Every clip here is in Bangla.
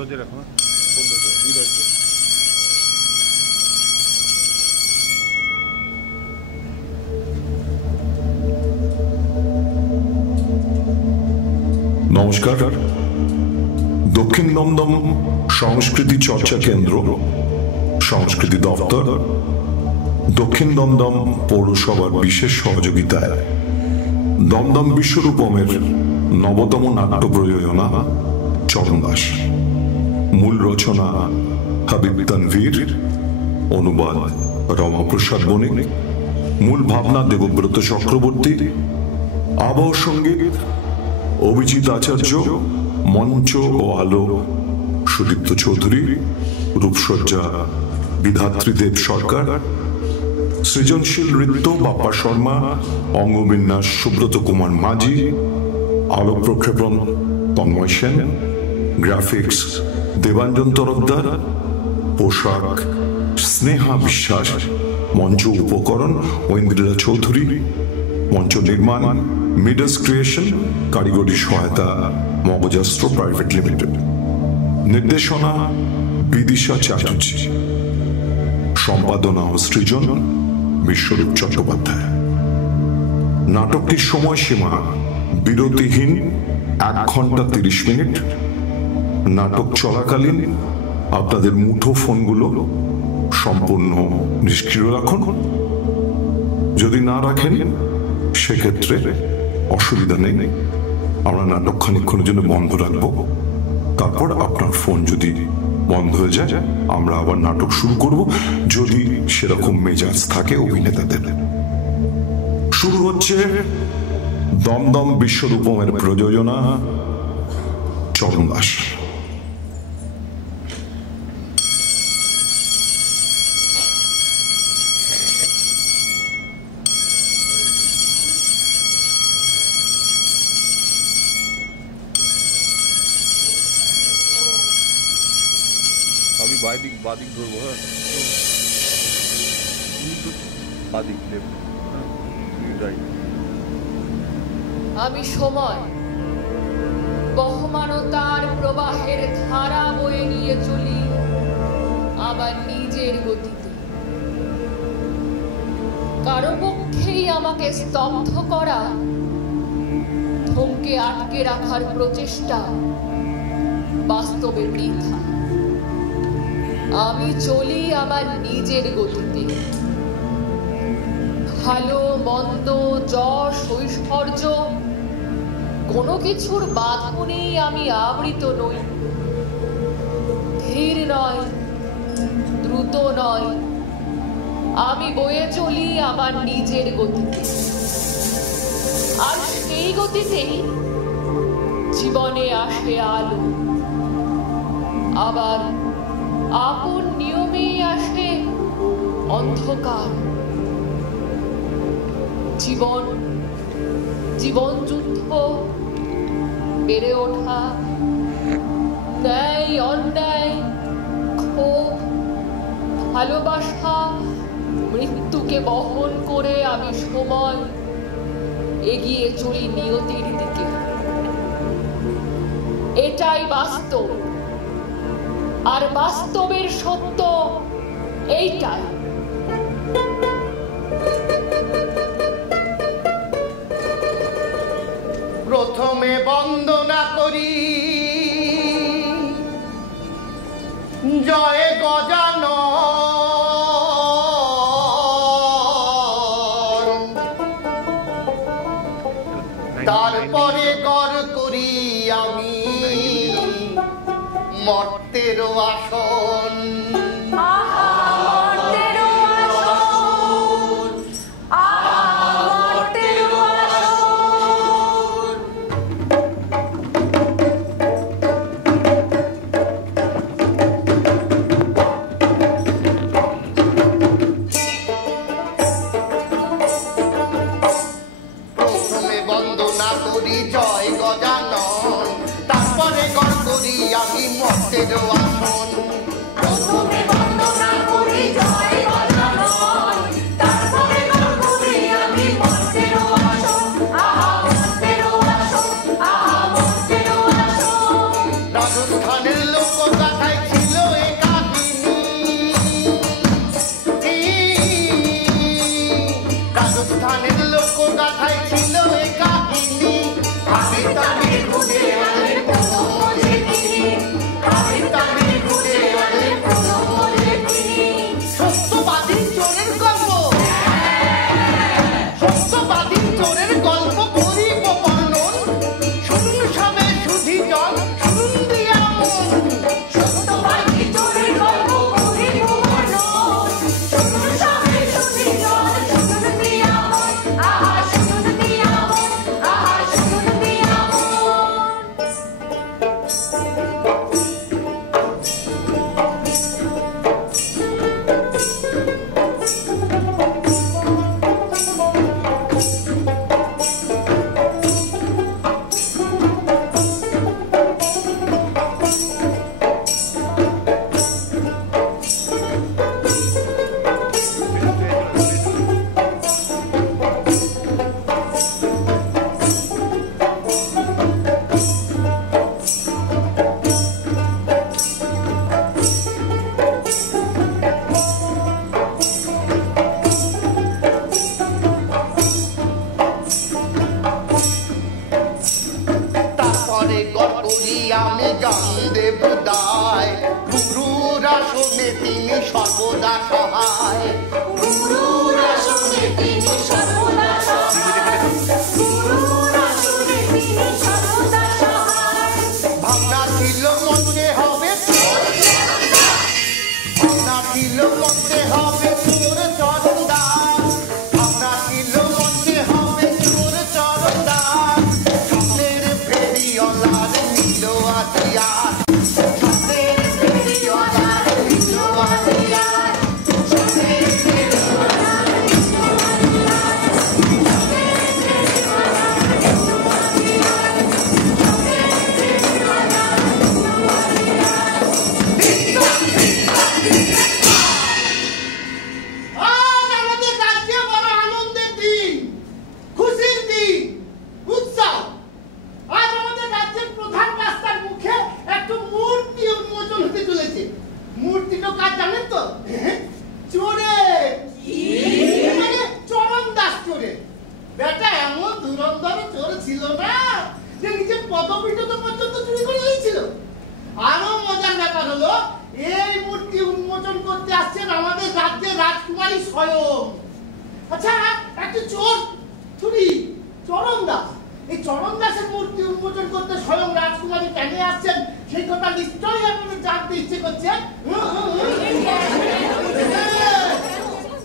ধৈর্য রাখো, হৃদয়কে। নমস্কার। দক্ষিণ দমদম সংস্কৃতি চর্চা কেন্দ্র, সংস্কৃতি দপ্তর, দক্ষিণ দমদম পৌরসভার বিশেষ সহযোগিতায় দমদম বিশ্বরূপমের নবতম নাট্য প্রযোজনা চরণ দাস। মূল রচনা হাবিব তানভীর, অনুবাদ রমাপ্রসাদ বণিক, মূল ভাবনা দেবব্রত চক্রবর্তী, আবহ সঙ্গীত অভিজিৎ আচার্য, মঞ্চ ও আলো সুদীপ্ত চৌধুরী, রূপসজ্জা বিধাত্রী দেব সরকার, সৃজনশীল নৃত্য বাপ্পা শর্মা, অঙ্গবিন্যাস সুব্রত কুমার মাঝি, আলো প্রক্ষেপণ তন্ময় সেন, গ্রাফিক্স দেবাঞ্জন তরফদার, পোশাক স্নেহা বিশ্বাস, মঞ্চ উপকরণ ঐন্দ্রিলা চৌধুরী, মঞ্চ নির্মাণ মিডাস ক্রিয়েশন, কারিগরি সহায়তা মগজাস্ত্র প্রাইভেট লিমিটেড, নির্দেশনা বিদিশা চ্যাটার্জি, সম্পাদনা ও সৃজন বিশ্বরূপ চট্টোপাধ্যায়। নাটকটির সময়সীমা বিরতিহীন 1 ঘন্টা 30 মিনিট। নাটক চলাকালীন আপনাদের মুঠো ফোনগুলো সম্পূর্ণ নিষ্ক্রিয় রাখুন। যদি না রাখেন সেক্ষেত্রে অসুবিধা নেই, আমরা নাটক খানিকক্ষণের জন্য বন্ধ রাখবো। তারপর আপনার ফোন যদি বন্ধ হয়ে যায় আমরা আবার নাটক শুরু করব, যদি সেরকম মেজাজ থাকে অভিনেতাদের। শুরু হচ্ছে দমদম বিশ্বরূপমের প্রযোজনা চরণ দাস। আমি বাদিক ধরবো। হ্যাঁ, বাদিক লেফট, রাইট। আমি সময় বহমানতার প্রবাহের ধারা বয়ে নিয়ে চলি আমার নিজের গতিতে। কারো পক্ষেই আমাকে স্তব্ধ করা, থমকে আটকে রাখার প্রচেষ্টা বাস্তবে বৃথা। আমি চলি আমার নিজের গতিতে। ভালো মন্দ যশ ঐশ্বর্য কোনো কিছুর বাঁধনেই আমি আবৃত নই। ধীর নয়, দ্রুত নয়, আমি বয়ে চলি আমার নিজের গতিতে। আর সেই গতিতেই জীবনে আসে আলো, আবার আপন নিয়মেই আসে অন্ধকার। জীবন যুদ্ধ, বেড়ে ওঠা, ন্যায় অন্যায়, ক্ষোভ, ভালোবাসা, মৃত্যুকে বহন করে আমি সময় এগিয়ে চলি নিয়তির দিকে। এটাই বাস্তব, আর বাস্তবের সত্য এইটাই। প্রথমে বন্দনা করি জয় গজানন, তারপরে কর করি আমি মর্তের আসন। প্রথমে বন্দনা করি জয় গজানন, তারপরে কর করি আমি মর্তের আসন। প্রথমে বন্দনা করি জয় গজানন, তারপরে কর করি আমি মর্তের আসন। আহা মর্তের আসন, আহা মর্তের আসন। রাজস্থানের লোক করি আমি গান দেব দায়, গুরুর আসনে তিনি সর্বদা সহায়, গুরুর আসনে তিনি সর্বদা সহায়, গুরুর আসনে তিনি সর্বদা সহায়। ভাবনা ছিল মনে হবে ভাবনা ছিল মনে হবে তোর চরণ দাস, ভাবনা ছিল মনে হবে তোর চরণ দাস, স্বপ্নের ফেরিওয়ালার নীল হাতিয়ার, স্বপ্নের ফেরিওয়ালার নীল হাতিয়ার, স্বপ্নের ফেরিওয়ালার নীল হাতিয়ার, স্বপ্নের ফেরিওয়ালার নীল হাতিয়ার, স্বপ্নের ফেরিওয়ালার নীল হাতিয়ার। আজ আমাদের রাজ্যে বড় আনন্দের দিন, খুশির দিন, উৎসব। আজ আমাদের রাজ্যের প্রধান রাস্তার মুখে একটা মূর্তি উন্মোচন হতে চলেছে। মূর্তিটা কাজ জানেন তো? চোরে, মানে চরণ দাস চোরে। বেটা এমন ধুরন্ধর চোর ছিল না যে নিজের পদপীঠটা পর্যন্ত চুরি করে নিয়েছিল। আরো মজার ব্যাপার হলো এই মূর্তি উন্মোচন করতে আসছেন আমাদের রাজ্যের রাজকুমারী স্বয়ং। আচ্ছা, একটা চোর চুরি চরণ দাস, এই চরণ দাসের মূর্তি উন্মোচন করতে স্বয়ং রাজকুমারী কেন আসছেন সেই কথা নিশ্চয়ই আপনাদের জানতে ইচ্ছে করছে।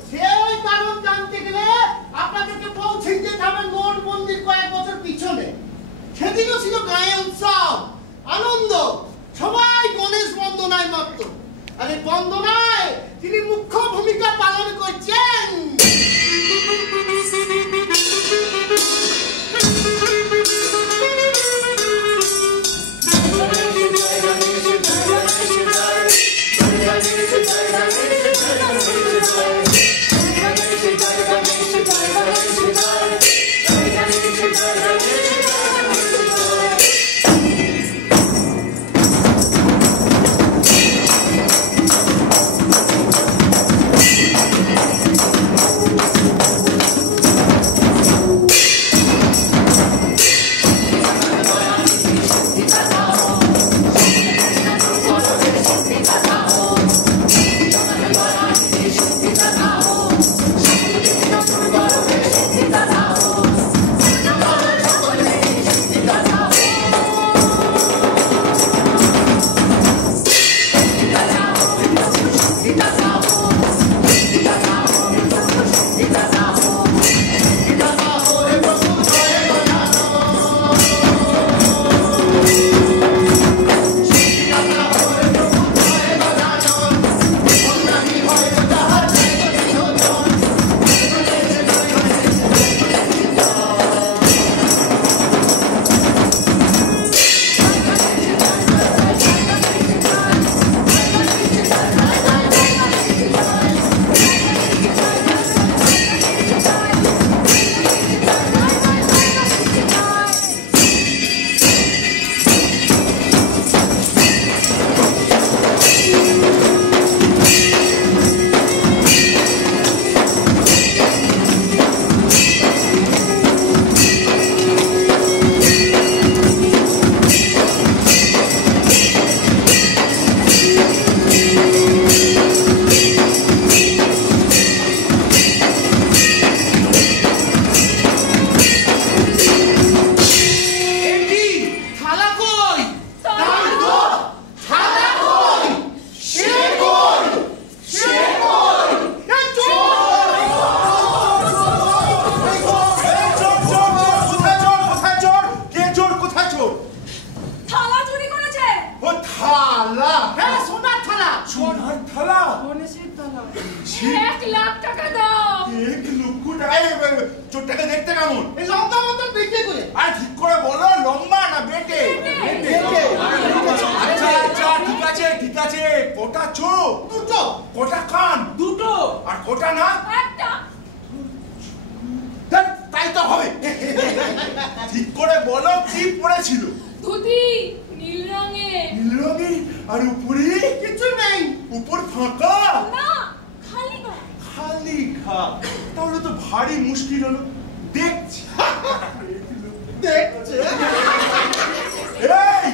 সেই কারণ জানতে গেলে আপনাদেরকে পৌঁছে যেতে হবে নোটবন্দির কয়েক বছর পিছনে। সেদিনও ছিল গায়ে উৎসব, আনন্দ, সবাই গণেশ বন্দনায় মত্ত। আর এই বন্দনায় তিনি মুখ্য ভূমিকা পালন করছেন চোরটাকে দেখতে কেমন? এই লম্বা মতন বেটে করে। আরে ঠিক করে বলো, লম্বা না বেটে? আচ্ছা আচ্ছা, ঠিক আছে ঠিক আছে। কটা চোখ? দুটো। কটা কান? দুটো। আর কটা না? একটা। তাই তো হবে। ঠিক করে বলো, কি পড়েছিল? ধুতি নীল রঙের। নীল রঙের? আর উপরে কিছু নেই। উপর ফাঁকা? না, খালি ঘর। খালি ঘা? তাহলে তো ভারী মুশকিল হলো। দেখছি। দেখছে। এই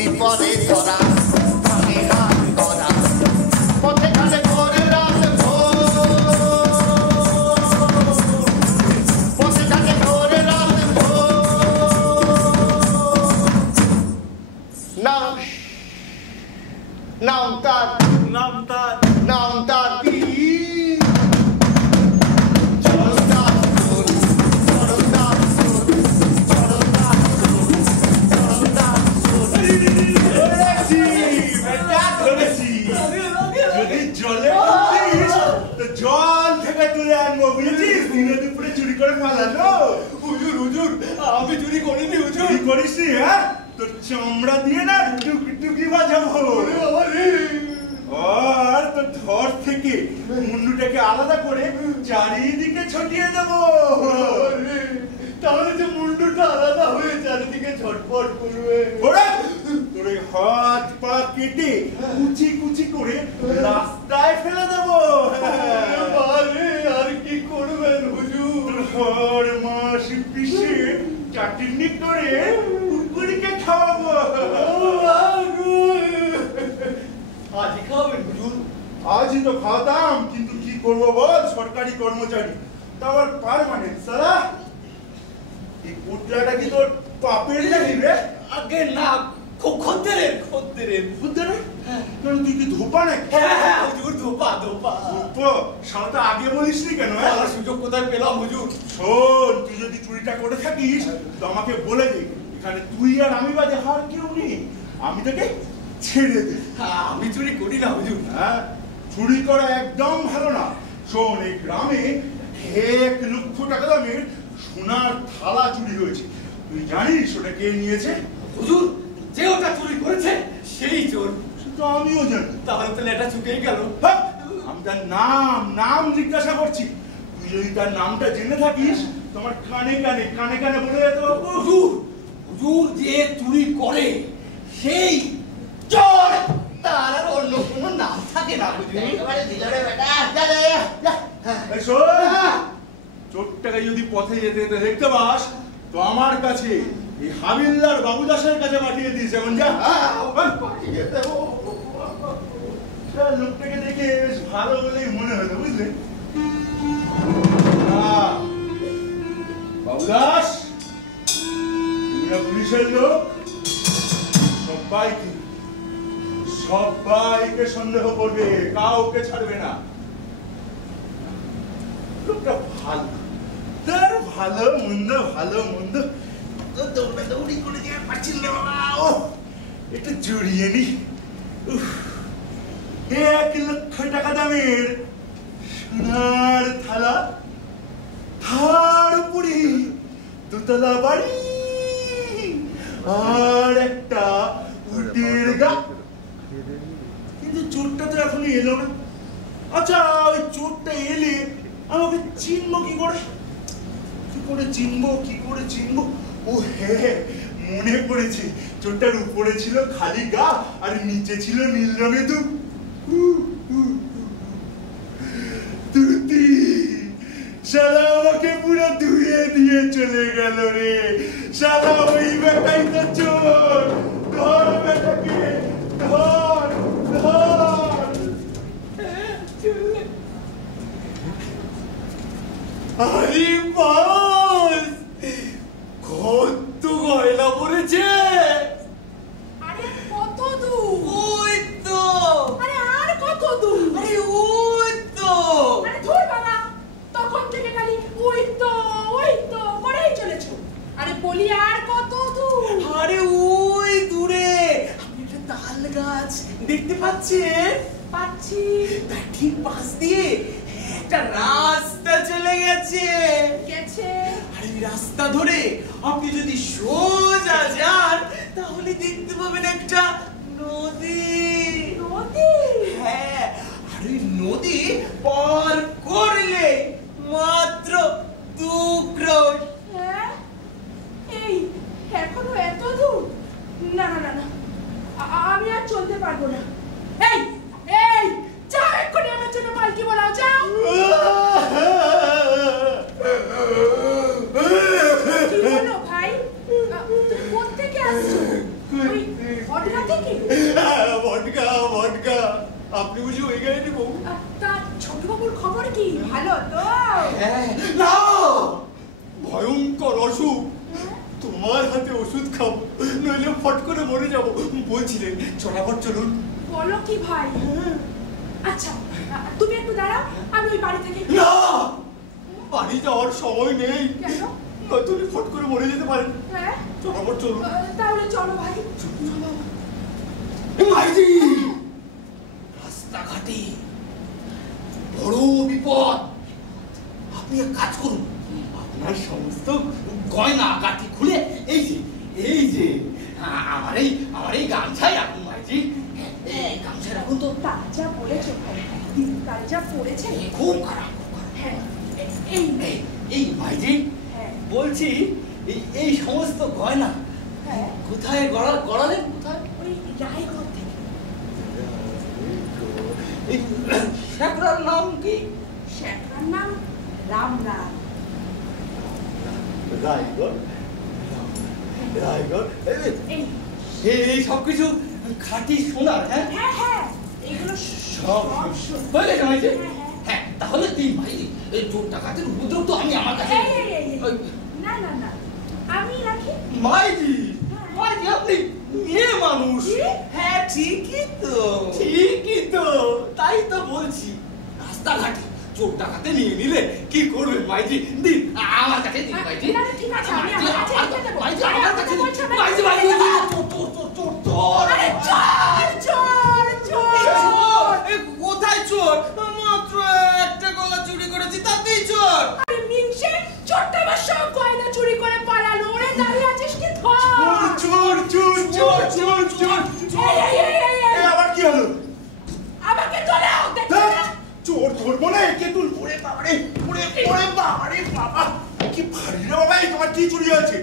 যদি পরে ধরা ভাঙে হাত করা পথে ঘাটে ভোর রাত ভোর পথে ঘাটে ভোর রাত ভোর নাম তার জল থেকে তুলে আনবো বুঝেছিস? দিনে দুপুরে চুরি করে পালানো। হুজুর আমি চুরি করিনি। চুরি করিস নি? হ্যাঁ, তোর চামড়া দিয়ে না টুকি বাজাবো। আর তোর ধর থেকে মুন্ডুটাকে আলাদা করে চারিদিকে ছড়িয়ে দেবো। তাহলে যে মুন্ডুটা আলাদা হয়ে চারিদিকে ছটফট করবে। তোর হাত পা কেটে কুচি কুচি করে রাস্তায় ফেলে দেবো। আর কি করবেন হুজুর? হর মাস পিষে চাটনি করে কুকুরকে খাওয়াবো। আজই খাওয়াবেন হুজুর? আজই তো খাওয়াতাম, কিন্তু কি করবো বল, সরকারি কর্মচারী, তা আবার পার্মানেন্ট। সারা এই পোটলাটা কি তোর পাপের নাকি রে? আগে না, খদ্দেরের। তুই কি ধোপা নাকি? হ্যাঁ হুজুর, ধোপা। সারাটা আগে বলিসনি কেন? সুযোগ কোথায় পেলাম হুজুর? শোন, তুই যদি চুরিটা করে থাকিস তো আমাকে বলে দে, এখানে তুই আর আমি বাদে আর কেউ নেই, আমি তোকে ছেড়ে দে। আমি চুরি করি না হুজুর। হ্যাঁ, চুরি করা একদম ভালো না। শোন, এই গ্রামে 1 লক্ষ টাকা দামের সোনার থালা চুরি হয়েছে। তুই জানিস ওটা কে নিয়েছে? হুজুর, যে ওটা চুরি করেছে সেই চোর। সেটা আমিও জানি। তাহলে তো এটা চুকেই গেল। আমি তার নাম জিজ্ঞাসা করছি। তুই যদি তার নামটা জেনে থাকিস তোমার কানে কানে বলে যেত। হুজুর, যে চুরি করে সেই চোর, তার আর অন্য কোনো নাম থাকে না। চোরটাকে যদি পথে যেতে দেখতে পাস তো আমার কাছে, এই হাবিলদার বাবুদাসের কাছে পাঠিয়ে দিস। এখন যা, লোকটাকে দেখে বেশ ভালো বলেই মনে হলো, বুঝলে? বাবুদাস, তোমরা পুলিশের লোক, সবাইকে সন্দেহ করবে, কাউকে ছাড়বে না। লোকটা ভালো, তার ভালো মন্দ দৌড়ি করে দিয়ে পাচ্ছিল না বাবা। ও একটু জড়িয়ে নি। 1 লক্ষ টাকা দামের সোনার থালা, তার উপরে 2 তলা বাড়ি, আর একটা উটের গা। কিন্তু চোরটা তো এখনো এলো না। আচ্ছা, ওই চোরটা এলে আমাকে চিনবো কি করে চিনবো? ও হ্যাঁ, মনে পড়েছে, চোরটার উপরে ছিল খালি গা আর নিচে ছিল নীল রঙের তুতি। শালা আমাকে পুরো ধুয়ে দিয়ে চলে গেল রে। শালা ওই বেটাই তো চোর। ধর বেটাকে, ধর। আরে বাস, কত গয়লা পড়েছে। আরে কত দূর? ওই তো। আরে আর কত দূর? আরে ওই তো। আরে ধুর বাবা, তখন থেকে খালি ওই তো করেই চলেছো। আরে বলি আর কত দূর? আরে ওই দূরে আপনি একটা তাল গাছ দেখতে পাচ্ছেন? পাচ্ছি। তার ঠিক পাশ দিয়ে একটা রাস্তা চলে গেছে। আর এই রাস্তা ধরে আপনি যদি সোজা যান তাহলে দেখতে পাবেন একটা নদী। হ্যাঁ, আর ওই নদী পার করলে মাত্র 2 ক্রোশ। হ্যাঁ, এই এখনো এত দূর? না, আমি আর চলতে পারবো না। এই যাও, এক্ষুনি আমার জন্য পালকি বলাও, যাও। কি হলো ভাই? তুমি কোত্থেকে আসছো? ভটকা থেকে ভটকা ভটকা আপনি বুঝি ওই গাড়ি বউ? তা ছোটবাবুর খবর কি? ভালো তো? না ভয়ঙ্কর অসুখ, তোমার হাতে ওষুধ খাবো নইলে ফট করে মরে যাবো বলছিলেন। চটাপট চলুন। বলো কি ভাই? আচ্ছা তুমি একটু দাঁড়াও, আমি ওই বাড়ি থেকে না, বাড়ি যাওয়ার সময় নেই, কেন? নয়তো উনি ফট করে মরে যেতে পারেন। হ্যাঁ চটাপট চলুন। তাহলে চলো ভাই। মাইজি, রাস্তাঘাটে বড় বিপদ। আপনি এক কাজ করুন, আপনার সমস্ত গয়না গাঁটি খুলে এই যে আমার এই গামছায় রাখুন মাইজি। এই গামছায় রাখুন তো। তাজা পড়েছে ভাই, দিনকাল যা পড়েছে খুব খারাপ। হ্যাঁ এই মাইজি হ্যাঁ বলছি, এই সমস্ত গয়না হ্যাঁ কোথায় গড়ালেন? কোথায়? ওই রায়গড় থেকে। এই শেখরার নাম কি? শেখরার নাম রামরাম। রায়গড়। এই এই সবকিছু খাঁটি সোনার? হ্যাঁ হ্যাঁ হ্যাঁ এগুলো সব সব হয়ে গেছে মাইজি। হ্যাঁ, হ্যাঁ। হ্যাঁ তাহলে তুই মাইজি এই চোর ডাকাতের উপদ্রব তো আমি আমার কাছে। এই, না না না আমি রাখি। মাইজি আপনি মেয়ে মানুষ। কি? হ্যাঁ ঠিকই তো তাই তো বলছি। রাস্তাঘাটে চোর ডাকাতে নিয়ে নিলে কি করবেন মাইজি? দিন আমার কাছে দিন মাইজি। না, না, ঠিক আছে, আমি আমার কাছে রেখে দেবো। মাইজি আরে, আমার আমাকে কাছে বলছো না। মাইজি চোর। আরে চোর চোর চোর। কোথায় চোর? মাত্র একটা গলা চুরি করেছি, তাতেই চোর? আরে মিনসে চোরটা আমার সব গয়না চুরি করে পালালো। ওরে দাঁড়িয়ে আছিস কি? ধর। এই আবার কি হলো? আমাকে তোলাও দেখো না। চোর ধরবো না, একে তুল। ওরে বাবারে, বাবা কি ভারী রে বাবা। তোমার কি চুরি আছে?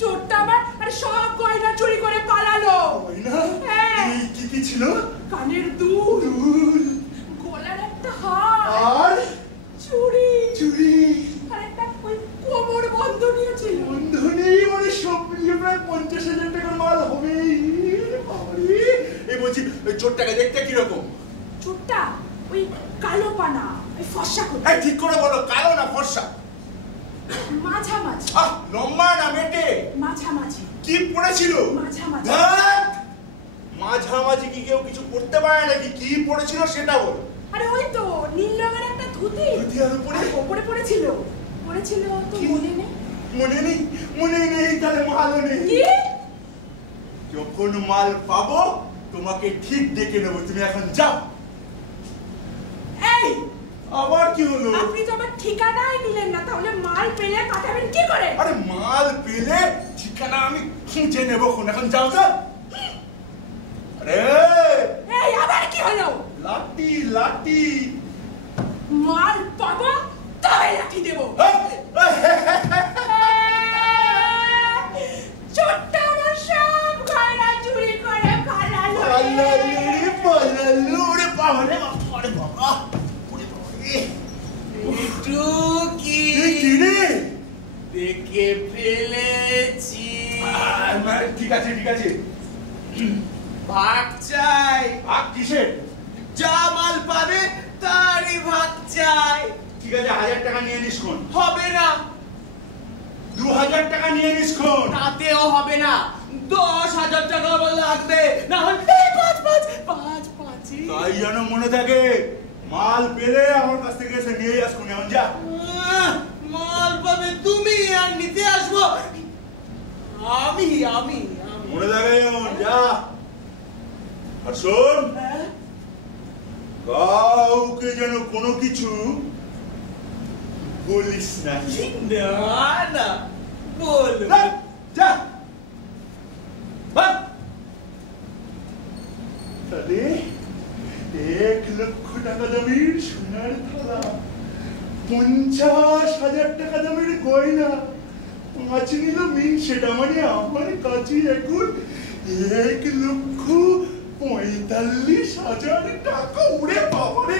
চোরটা আমার আরে সব গয়না চুরি করে পালালো। হ্যাঁ। এই কি ছিল? কানের দুল, গলার একটা হার, আর চুড়ি চুরি আর একটা ওই কোমর বন্ধ নিয়েছিল। বন্ধনে মানে সব মিলিয়ে প্রায় 50,000 টাকার মাল হবে। বাবারে, এই বলছি ওই চোরটাকে দেখতে কিরকম? চোরটা ওই কালো পানা, ওই ফর্সা করে, এই ঠিক করে বলো, কালো না ফর্সা? মাঝামাঝি। লম্বা না মেটে? মাঝামাঝি। কি পড়েছিল? মাঝামাঝি। ধ্যাৎ, মাঝামাঝি কি কেউ কিছু পড়তে পারে নাকি? কি পড়েছিল সেটা বলো। আরে ওই তো নীল রঙের একটা ধুতি, ধুতি আর উপরে? আর ওপরে পড়েছিল তো কি? মনে নেই। মনে নেই তাহলে মালও নেই। কি? যখন মাল পাবো তোমাকে ঠিক ডেকে নেবো, তুমি এখন যাও। এই আবার কি হলো? আপনি তো আমার ঠিকানাই নিলেন না, তাহলে মাল পেলে পাঠাবেন কি করে? আরে মাল পেলে ঠিকানা আমি খুঁজে নেবো। এখন যাও তো। আরে এই আবার কি হলো? লাঠি মাল পাবো তবে লাঠি দেবো। চোরটা আমার সব গয়না চুরি করে পালালো। দেখে ফেলেছি। ঠিক আছে ভাগ চাই। ভাগ কিসের? যা মাল পাবে তারই ভাগ চাই। ঠিক আছে, 1000 টাকা নিয়ে নিস। হবে না। 2000 টাকা নিয়ে নিস। তাতেও হবে না। 10,000 টাকা আমার লাগবে। না হলে পাঁচ তাই যেন মনে থাকে, মাল পেলে আমার কাছ থেকে এসে নিয়ে আসুন। এখন যা। মাল পাবে তুমি আর নিতে আসবো আমি। মনে থাকে যেমন, যা। আর শোন, কাউকে যেন কোনো কিছু বলিস না। না বল। যা। তাহলে 1 লক্ষ টাকা দামের সোনার থালা, 50,000 টাকা দামের গয়না, 5 নিল মিন। সেটা মানে আমার কাছে এখন 1,45,000 টাকা। উড়ে বাবারে।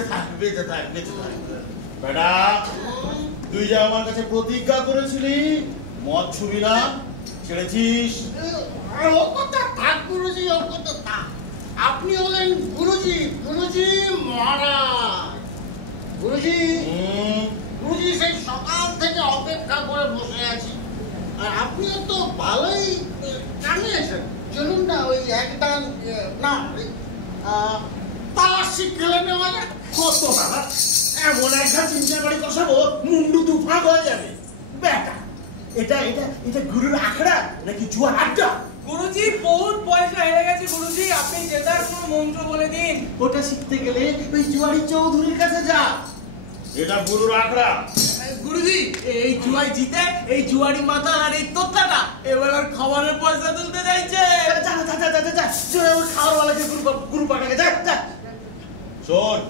বেঁচে থাক বেঁচে থাক বেঁচে থাক বেটা তুই যে আমার কাছে প্রতিজ্ঞা করেছিলি মদ ছুবি না ছেড়েছিস ও কথা থাক গুরুজি ও কথা থাক আপনি হলেন গুরুজি গুরুজি মহারাজ গুরুজি গুরুজি সেই সকাল থেকে অপেক্ষা করে বসে আছি আর আপনিও তো ভালোই জানিয়েছেন চলুন না ওই একদান না তালাশি খেলে নেওয়া যায় কত বাবা এমন একটা চিন্তার বাড়ি কষাবো মুন্ডু দুফাক হয়ে যাবে বেটা এটা এটা এটা গুরুর আখড়া নাকি জুয়ার আড্ডা গুরুজি বহুত পয়সা হেরে গেছে গুরুজি আপনি জেতার কোনো মন্ত্র বলে দিন ওটা শিখতে গেলে ওই জুয়ারি চৌধুরীর কাছে যা এটা গুরুর আখড়া গুরুজি এই জুয়াই জিতে এই জুয়ারি মাথা আর এই তোতলাটা এবার আর খাবারের পয়সা তুলতে চাইছে যা যা যা যা যা ওই খাওয়ারওয়ালাকে গুরু পাঠাকে যা যা শোন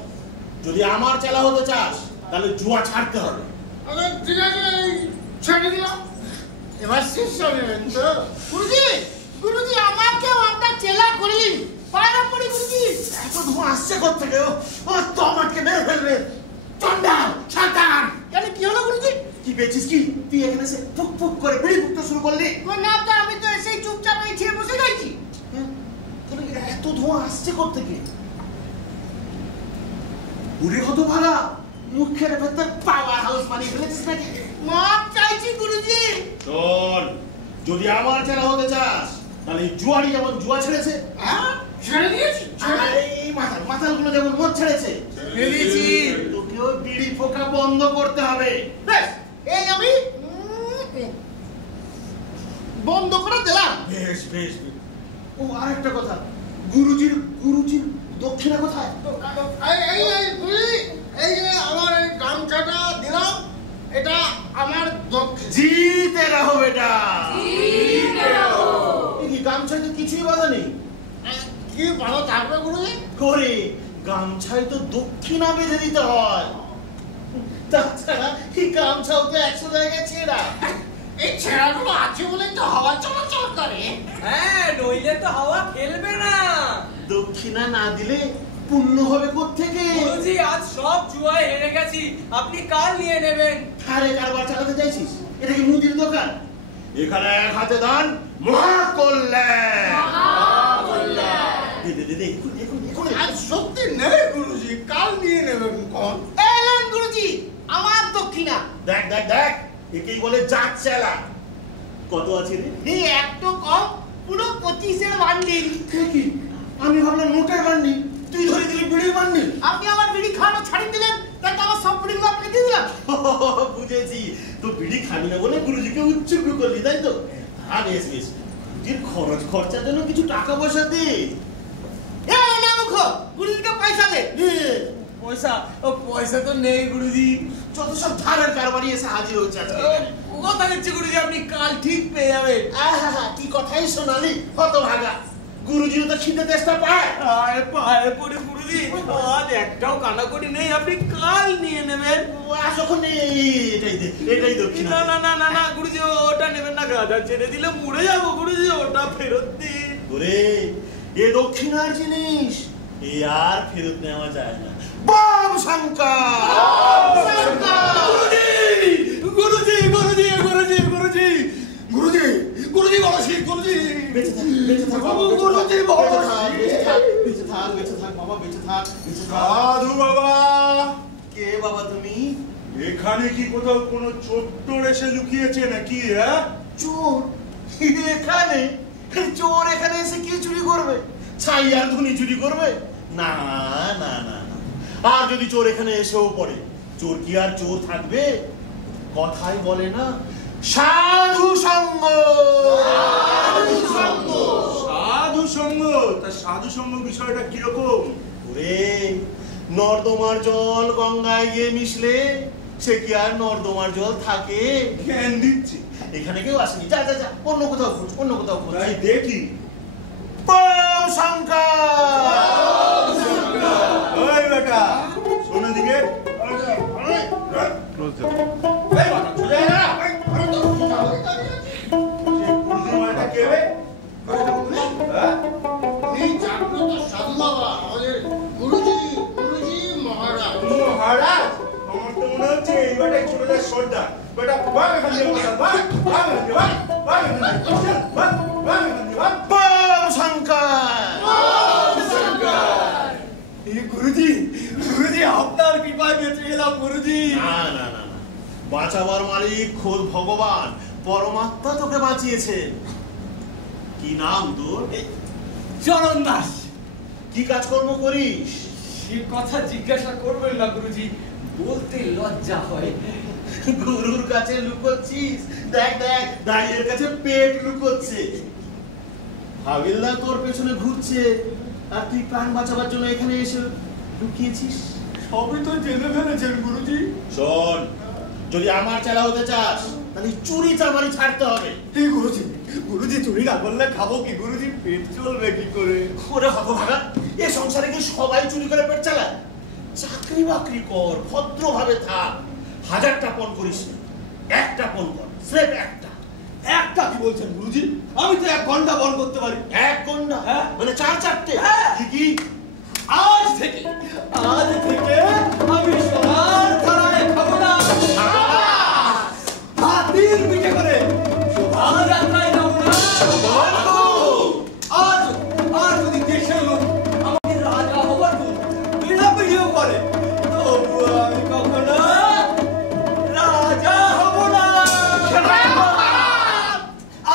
যদি আমার চেলা হতে চাস তাহলে জুয়া ছাড়তে হবে ঠিক আছে ছেড়ে দিলাম এবার শেষ হবে তো গুরুজি গুরুজি আমাকেও আপনার চেলা করলেন পায়রা পড়ি গুরুজি এত ধোঁয়া আসছে কোত্থেকে ও তো আমাকে মেরে ফেলবে চন্ডাল শয়তান কেন কি হলো গুরুজি কি পেয়েছিস কি তুই এখানে এসে ফুক ফুক করে বিড়ি ফুকতে শুরু করলি না তো আমি তো এসেই চুপচাপ এই ছেড়ে বসে রয়েছি তোর এত ধোঁয়া আসছে কোত্থেকে উড়ে হতো ভাড়া মুখের ভেতর পাওয়ার হাউস বানিয়ে ফেলেছিস নাকি মাপ চাইছি গুরুজি শোন যদি আমার চেলা হতে চাস তাহলে জুয়ারি যেমন জুয়া ছেড়েছে হ্যাঁ ছেড়ে দিয়েছি এই মাথালগুলো যেমন মদ ছেড়েছে ছেড়ে দিয়েছি তোকেও বিড়ি ফোকা বন্ধ করতে হবে বেশ এই আমি বন্ধ করে দিলাম বেশ বেশ ও আরেকটা কথা গুরুজির দক্ষিণা কোথায় এই যে আমার এই গামছাটা দিলাম এটা আমার জিতে রাখো বেটা কি গামছায় তো কিছুই বাধা নেই কি বাধা থাকবে গুরুজি করে গামছায় তো দক্ষিণা বেঁধে দিতে হয় তাছাড়া কি গামছাও তো 100 জায়গায় ছেঁড়া এই ছেঁড়াগুলো আছে বলেই তো হাওয়া চলাচল করে হ্যাঁ নইলে তো হাওয়া খেলবে না দক্ষিণা না দিলে পূর্ণ হবে কোত্থেকে গুরুজি আজ সব জুয়ায় হেরে গেছি আপনি কাল নিয়ে নেবেন আরে কারবার চালাতে চাইছিস এটা কি মুদির দোকান এখানে এক হাতে দান মহাকল্যাণ দেখুন আজ সত্যি নেই গুরুজি কাল নিয়ে নেবেন কোন এলেন গুরুজি আমার দক্ষিণা দেখ দেখ দেখ একেই বলে জাত চেলা কত আছে রে এই একটু কম পুরো 25 এর বান্ডিল কি আমি ভাবলাম নোটের বান্ডিল তুই ধরে দিলি বিড়ির বান্ডিল আপনি আমার বিড়ি খাওয়ানো ছাড়িয়ে দিলেন তাই তো আমার সব বিড়িগুলো আপনাকে দিয়ে দিলাম বুঝেছি তো বিড়ি খাবি না বলে গুরুজিকে উচ্চুক করলি তাই তো আর বেশ বেশ যে খরচ খরচার জন্য কিছু টাকা পয়সা দে এই না মুখ গুরুজিকে পয়সা দে পয়সা তো নেই গুরুজি যত সব ধারের কারবারি এসে হাজির হয়েছে আজকে কথা দিচ্ছি গুরুজি আপনি কাল ঠিক পেয়ে যাবেন কি কথাই শোনালি হতভাগা গুরুজিও তো খিদে তেষ্টা পায় পায়ে পড়ে গুরুজি আজ একটাও কানাকড়ি নেই আপনি কাল নিয়ে নেবেন এটাই দক্ষিণ না না না না না গুরুজি ওটা নেবেন না গাদা ছেড়ে দিলে মরে যাবো গুরুজি ওটা ফেরত দিন ওরে এ দক্ষিণার জিনিস এ আর ফেরত নেওয়া যায় না বাম শঙ্কর গুরুজি গুরুজি গুরুজি গুরুজি গুরুজি গুরুজি বলছি গুরুজি বেঁচে থাক গুরুজি বেঁচে থাক বাবা বেঁচে থাক সাধু বাবা কে বাবা তুমি এখানে কি কোথাও কোনো চোর এসে লুকিয়েছে নাকি হ্যাঁ চোর এখানে চোর এখানে এসে কি চুরি করবে ছাই আর ধুনি চুরি করবে না না না আর যদি চোর এখানে এসেও পড়ে চোর কি আর চোর থাকবে কথাই বলে না সাধু সঙ্গ সাধু সঙ্গ তা সাধু সঙ্গ বিষয়টা কিরকম ওরে নর্দমার জল গঙ্গায় গিয়ে মিশলে সে কি আর নর্দমার জল থাকে জ্ঞান দিচ্ছি এখানে কেউ আসেনি যা যা যা অন্য কোথাও খোঁজ তাই দেখি বম শঙ্কর ওই বেটা শোন দিকে সাধু বাবা আমাদের গুরুজি মহারাজ সর্দার বেটা ভাগ এখান দিয়ে ভাগ ভাগ এখান দিয়ে ভাগ ভাগ এখান দিয়ে ভাগ ভাগ এখান দিয়ে ভাগ বম শঙ্কর গুরুজি গুরুজি আপনার কৃপায় বেঁচে গেলাম গুরুজি। না না না না, বাঁচাবার মালিক খোদ ভগবান পরমাত্মা তোকে বাঁচিয়েছে। কি নাম তোর? চরণ দাস। কি কাজকর্ম করিস? সে কথা জিজ্ঞাসা করবেন না গুরুজি, বলতে লজ্জা হয়। গুরুর কাছে লুকোচ্ছিস? দেখ দেখ, দাইয়ের কাছে পেট লুকোচ্ছে। হাবিলদার তোর পেছনে ঘুরছে আর তুই প্রাণ বাঁচাবার জন্য এখানে এসে লুকিয়েছিস। সবই তো জেনে ফেলেছেন গুরুজি। শোন, যদি আমার চেলা হতে চাস তাহলে চুরি চামারি ছাড়তে হবে। এই গুরুজি, গুরুজি চুরি না করলে খাবো কি গুরুজি? পেট চলবে কি করে? ওরে হতভাগা, এ সংসারে কি সবাই চুরি করে পেট চালায়? চাকরি বাকরি কর, ভদ্রভাবে থাক। 1000টা পণ করিস না, একটা পণ কর, স্রেফ একটা। একটা কি বলছেন গুরুজি? আমি তো 1 ঘন্টা বন্ধ করতে পারি। 1 ঘন্টা? হ্যাঁ। মানে 4-4টে? হ্যাঁ। কি আজ থেকে আমি সোনার থালায় খাবো না। হাতির পিঠে করে সোনার যাত্রায় যাবো না। আজ যদি দেশের লোক আমাকে রাজা হবার জন্য পিড়াপিড়িও করে, তবু আমি কখনো রাজা হব না।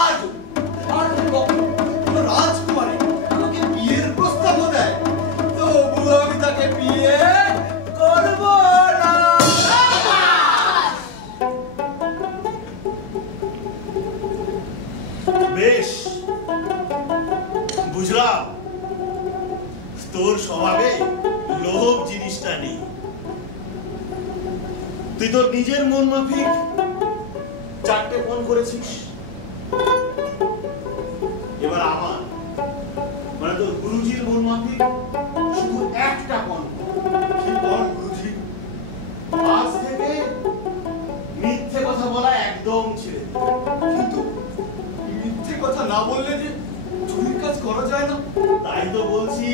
আজ কখনো রাজকুমারী আমাকে বিয়ের প্রস্তাব দেয়, তবু আমি তাকে বিয়ে করব না। বেশ, বুঝলাম তোর স্বভাবে লোভ জিনিসটা নেই। তুই তোর নিজের মন মাফিক 4টে পণ করেছিস। এবার আমার মানে তোর গুরুজির মন মাফিক শুধু একটা পণ। কি বল গুরুজি? আজ থেকে মিথ্যে কথা বলা একদম ছেড়ে দে। কিন্তু মিথ্যে কথা না বললে যে চুরির কাজ করা যায় না। তাই তো বলছি,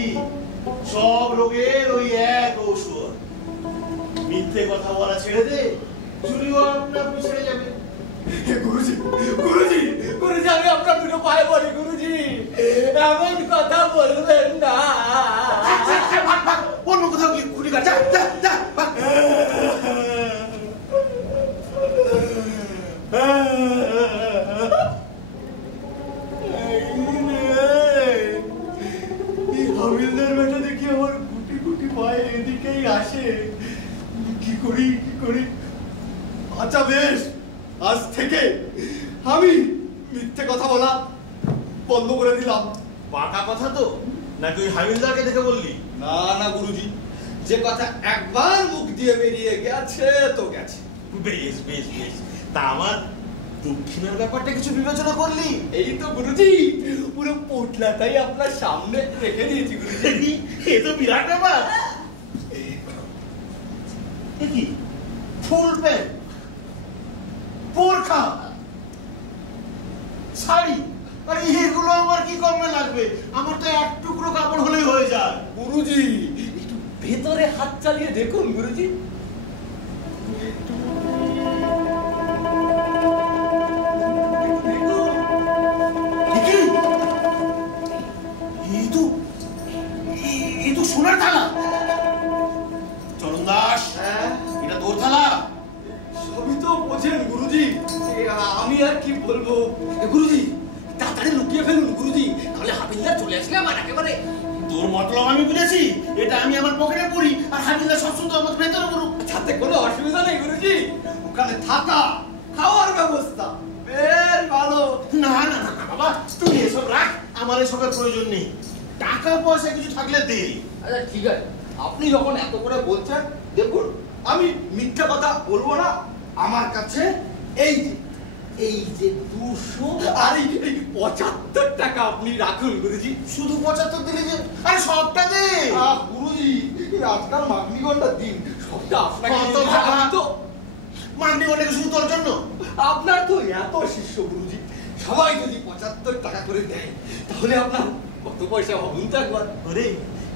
সব রোগের ওই এক ঔষধ। মিথ্যে কথা বলা ছেড়ে দে, চুরিও আপনা আপনি ছেড়ে যাবে। গুরুজি গুরুজি গুরুজি, আমি আপনার দুটো পায়ে পড়ি গুরুজি, এমন কথা বলবেন না। অন্য কোথাও গিয়ে খুলি গা, যা যা যা ভাগ। এই হাবিলদার বেটা দেখি আমার গুটি গুটি পায়ে এদিকেই আসে। কি করি কি করি? আচ্ছা বেশ, আজ থেকে আমি মিথ্যে কথা বলা বন্ধ করে দিলাম। পাকা কথা তো নাকি ওই হাবিলদারকে দেখে বললি? না না গুরুজি, যে কথা একবার মুখ দিয়ে বেরিয়ে গেছে তো গেছে। বেশ বেশ বেশ, তা আমার দক্ষিণের ব্যাপারটা কিছু বিবেচনা করলি? এই তো গুরুজি, পুরো পোটলাটাই আপনার সামনে রেখে দিয়েছি গুরুজি। এ তো বিরাট ব্যাপার। এ কি ফুল প্যান্ট, বোরখা, শাড়ি, আরে এগুলো আমার কি কমে লাগবে? আমার তো এক টুকরো কাপড় হলেই হয়ে যায়। গুরুজি একটু ভেতরে হাত চালিয়ে দেখুন গুরুজি। এই তো সোনার থালা। চরণ দাস, এটা তোর থালা? সবই তো বোঝেন গুরুজি, আমি আর কি বলবো। গুরুজি তাড়াতাড়ি লুকিয়ে ফেলুন গুরুজি, তাহলে হাবিলদার চলে আসলে আমার একেবারে। তোর মতলব আমি বুঝেছি, এটা আমি আমার পকেটে পড়ি আর হাবিলদার সবসময় আমার ভেতরে পড়ুক। তাতে কোনো অসুবিধা নেই গুরুজি, ওখানে থাকা খাওয়ার ব্যবস্থা বেশ ভালো। না না না বাবা, তুই এসব রাখ, আমার এসবের প্রয়োজন নেই। টাকা পয়সা কিছু থাকলে দে। আচ্ছা ঠিক আছে, আপনি যখন এত করে বলছেন, দেখুন আমি মিথ্যা কথা বলবো না। আমার কাছে এই যে 200 আর এই 75 টাকা আপনি রাখুন গুরুজি। শুধু 75 দিলে যে? আরে সবটা দে। গুরুজি আজকাল মাগনিগন্ডার দিন, সবটা আপনাকে কত দিয়ে টাকা? আমি তো মাগনিগন্ডাকে শুধু তোর জন্য? আপনার তো এত শিষ্য গুরুজি, সবাই যদি 75 টাকা করে দেয় তাহলে আপনার কত পয়সা হবেন তো একবার। আরে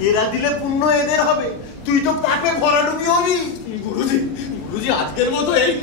এরা দিলে পুণ্য এদের হবে, তুই তো পাপে ভরাডুবি হবি। গুরুজি গুরুজি আজকের মতো এই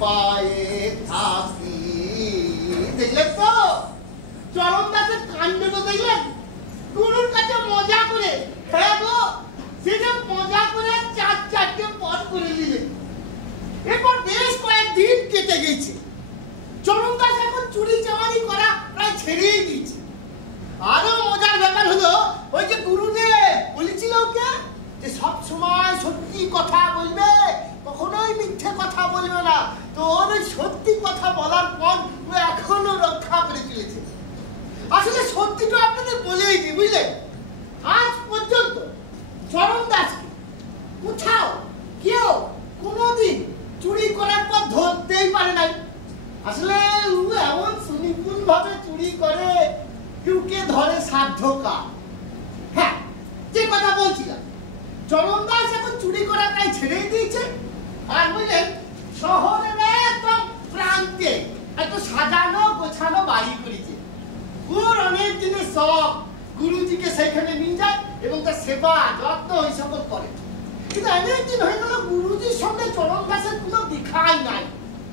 পায়ে থাকি। দেখলেন তো চরণ দাসের কাণ্ড তো দেখলেন? গুরুর কাছে মজা করে, হ্যাঁ গো সেটা মজা করে 4-4টে পদ করে নিলেন। এরপর বেশ কয়েকদিন কেটে গেছে। চরণ দাস এখন চুরি চামারি করা প্রায় ছেড়েই দিয়েছে। আরো মজার ব্যাপার হলো ওই যে গুরুদেব বলেছিল ওকে যে সব সময় সত্যি কথা বলবে, কখনোই মিথ্যে কথা বলবে না। তো ওর ওই সত্যি কথা বলার পর ও এখনো রক্ষা করে চলেছে। আসলে সত্যিটা আপনাদের বলেই দিই, বুঝলেন? আজ পর্যন্ত চরণ দাসকে কোথাও কেউ কোনোদিন চুরি করার পর ধরতেই পারে নাই। আসলে ও এমন সুনিপুণ ভাবে চুরি করে কেউকে ধরে সাধ্য কার। হ্যাঁ, যে কথা বলছিলাম, চরণ দাস এখন চুরি করা প্রায় ছেড়েই দিয়েছে। আর বুঝলেন শহরের একদম প্রান্তে একটা সাজানো গোছানো বাড়ি করেছে। ওর অনেক দিনের শখ গুরুজিকে সেখানে নিয়ে যায় এবং তার সেবা যত্ন ওই সকল করে। কিন্তু অনেক দিন হয়ে গেল গুরুজির সঙ্গে চরণ দাসের কোনো দেখাই নাই।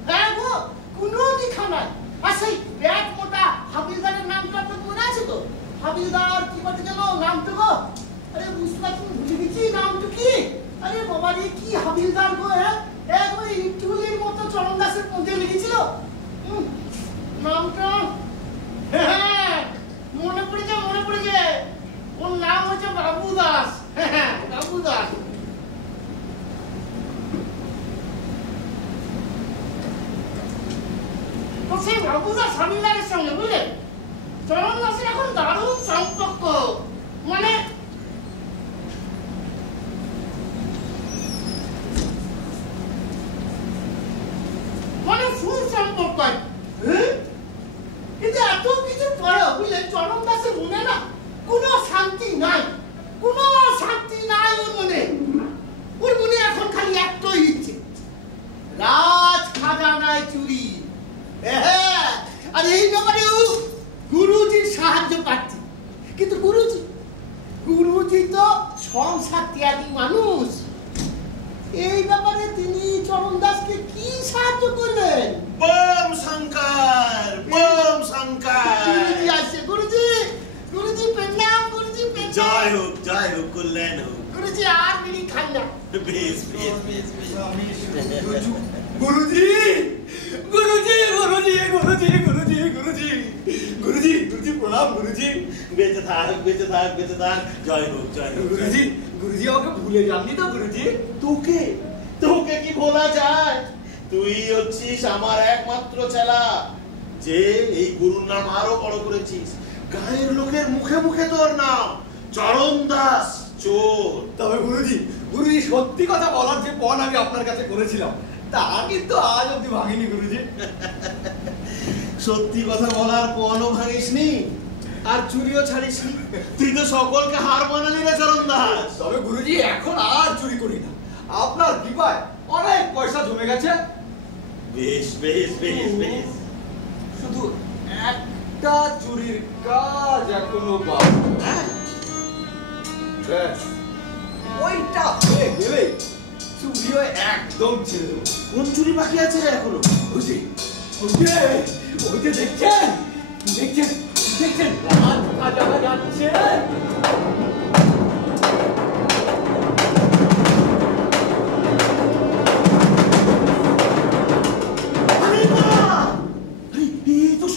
হ্যাঁ গো, কোনো দেখা নাই। আর সেই ব্যাগ মোটা হাবিলদারের নামটা আপনার মনে আছে তো? হাবিলদার কি বলে যেন নামটা গো? আরে বুঝতে পারছি, ভুলে গেছি নামটা কি। আরে বাবা রে, কি হাবিলদার গো! এক ওই ইটুলির মতো চরণ দাসের মধ্যে লেগেছিল নামটা। হ্যাঁ, মনে পড়েছে। ওর নাম হচ্ছে বাবু দাস। হ্যাঁ, বাবু দাস। তো সেই বাবু দাস হাবিলদারের সঙ্গে বুঝলেন চরণ দাসের এখন দারুণ সম্পর্ক। মানে ফুল সম্পর্ক। কিন্তু এত কিছু পরেও বুঝলেন চরণ দাসের মনে না কোনো শান্তি নাই, কোনো শান্তি নাই ওর মনে। ওর মনে এখন খালি একটাই ইচ্ছে, রাজ খাজানায় চুরি। আর এই ব্যাপারেও গুরুজির সাহায্য পাচ্ছি। কিন্তু গুরুজি তো সংসার ত্যাগী মানুষ। এই ব্যাপারে তিনি চরণ দাসকে কি সাহায্য করলেন? বম শঙ্কর, বম শঙ্কর। গুরুজি আসছে। গুরুজি প্রণাম। গুরুজি প্রণাম। জয় হোক, কল্যাণ হোক। গুরুজি আর বিড়ি খান না। বেশ। গুরুজি প্রণাম। গুরুজি বেঁচে থাক। জয় হোক। গুরুজি আমাকে ভুলে যাননি তো? গুরুজি তোকে কি ভোলা যায়? তুই হচ্ছিস আমার একমাত্র চেলা, যে এই গুরুর নাম আরো বড় করেছিস। গায়ের লোকের মুখে মুখে তোর নাম চরণ দাস চোর। তবে গুরুজি সত্যি কথা বলার যে পণ আমি আপনার কাছে করেছিলাম তা কিন্তু আজ অব্দি ভাঙিনি। গুরুজি সত্যি কথা বলার পণও ভাঙিসনি আর চুরিও ছাড়িসনি। তুই তো সকলকে হার মানালি রে চরণ দাস। তবে গুরুজি এখন আর চুরি করি না। আপনার কৃপায় অনেক পয়সা জমে গেছে। বেশ। শুধু একটা চুরির কাজ এখনো বাকি। ওইটা হয়ে গেলে চুরিও একদম ছেড়ে দেবো। কোন চুরি বাকি আছে রে এখনো? বুঝি ওই যে দেখছেন রাত কাজা যাচ্ছে।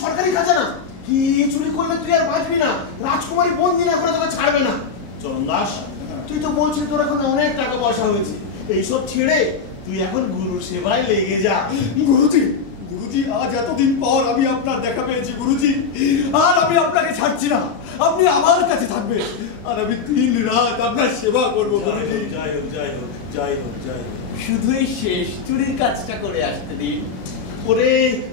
সরকারি খাজানা কি চুরি করলে তুই আর বাঁচবি না। রাজকুমারী বন্দি না করে তোকে ছাড়বে না। চরণ দাস, তুই তো বলছিস তোর এখন অনেক টাকা পয়সা হয়েছে, এইসব ছেড়ে তুই এখন গুরুর সেবায় লেগে যা। গুরুজি আজ এতদিন পর আমি আপনার দেখা পেয়েছি। গুরুজি, আর আমি আপনাকে ছাড়ছি না। আপনি আমার কাছে থাকবেন আর আমি দিন রাত আপনার সেবা করবো। গুরুজি জয় হোক। শুধু এই শেষ চুরির কাজটা করে আসতে দিন। ওরে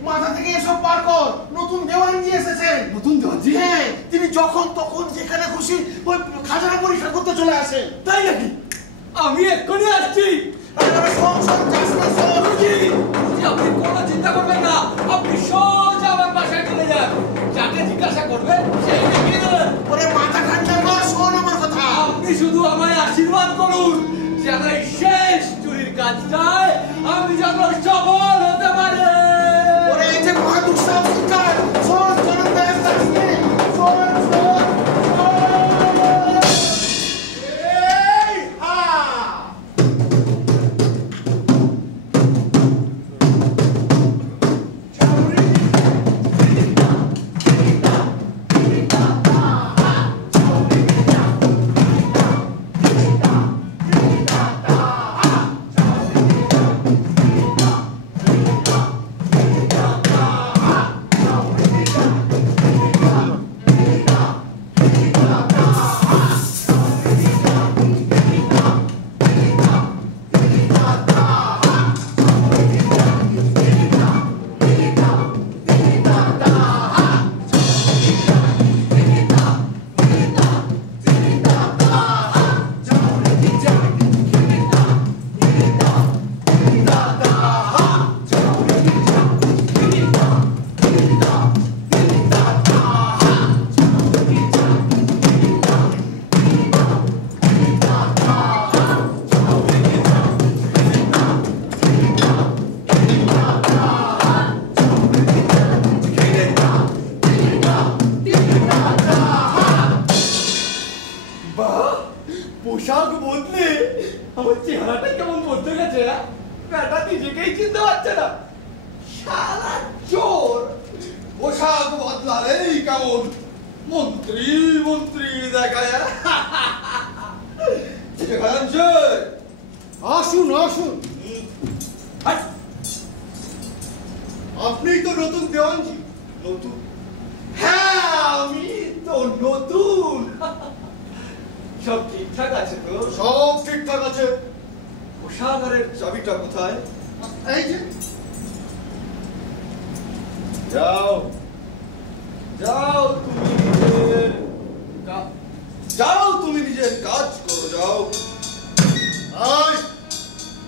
মাথা থেকে এসব পার কর। নতুন দেওয়ানজি এসেছেন। নতুন দেওয়ানজি? হ্যাঁ, তিনি যখন তখন যেখানে খুশি ওই খাজানা পরীক্ষা করতে চলে আসেন। তাই নাকি? আমি এক্ষুনি আসছি। আপনি কোনো চিন্তা করবেন না, আপনি সোজা আমার বাসায় চলে যান। যাকে জিজ্ঞাসা করবে সেই দেখিয়ে দেবেন। ওরে মাথা ঠান্ডা কর, শোন আমার কথা। আপনি শুধু আমায় আশীর্বাদ করুন যেন এই শেষ চুরির কাজটায় আমি যেন সফল হতে পারি। বেটা নিজেকেই চিনতে পারছে না। শালা চোর, পোশাক বদলালেই কেমন মন্ত্রী মন্ত্রী দেখায়। আসুন আসুন, আপনি তো নতুন দেওয়ানজি। নতুন? হ্যাঁ, আমি তো নতুন। সব ঠিকঠাক আছে তো? সব ঠিকঠাক আছে। কোষাগারের চাবিটা কোথায়? এই যে। যাও যাও, তুমি নিজের কাজ করো, যাও।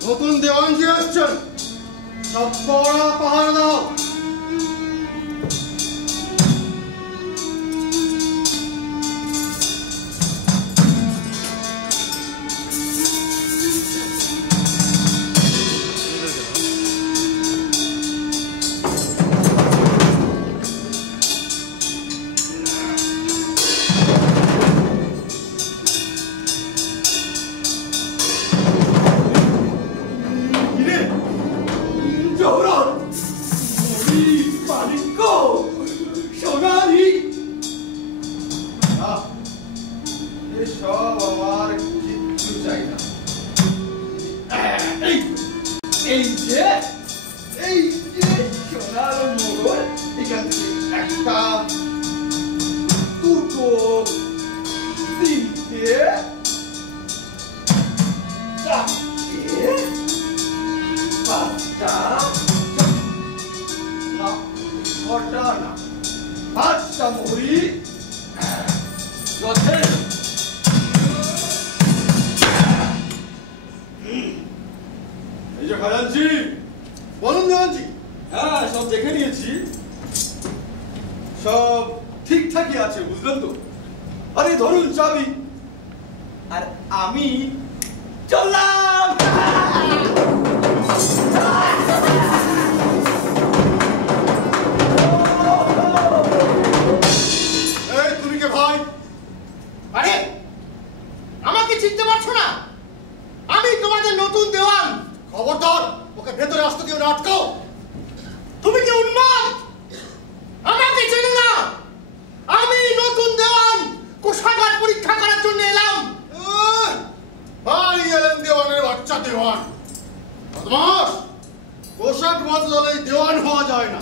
নতুন দেওয়ানজি আসছেন, সব কড়া পাহারা দাও। হ্যাঁ, সব দেখে নিয়েছি, সব ঠিকঠাকই আছে, বুঝলেন তো? আরে ধরুন চাবি, আর আমি চললাম। এই তুমি কে ভাই? আরে আমাকে চিনতে পারছো না? আমি তোমাদের নতুন দেওয়ান। খবরদার, ওকে ভেতরে আসতে দিও না, আটকাও। তুমি কি উন্মাদ? আমাকে চেনো না? আমি নতুন দেওয়ান, কোষাগার পরীক্ষা করার জন্য এলাম। ভাই এলেন দেওয়ানের বাচ্চা দেওয়ান। বদমাস, পোশাক বদলালেই দেওয়ান হওয়া যায় না।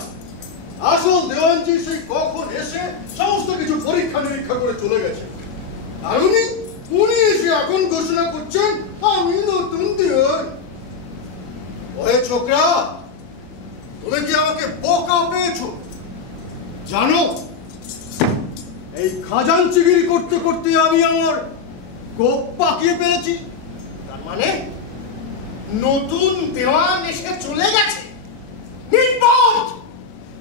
আসল দেওয়ানজি সেই কখন এসে সমস্ত কিছু পরীক্ষা নিরীক্ষা করে চলে গেছে। আর উনি এসে এখন ঘোষণা করছেন আমি নতুন দেওয়ান। ওই ছোকরা, তুমি কি আমাকে বোকা পেয়েছো? জানো, এই খাজানচিগিরি করতে করতে আমি আমার গোপ পাকিয়ে ফেলেছি। তার মানে নতুন দেওয়ান এসে চলে গেছে? নির্বোধ!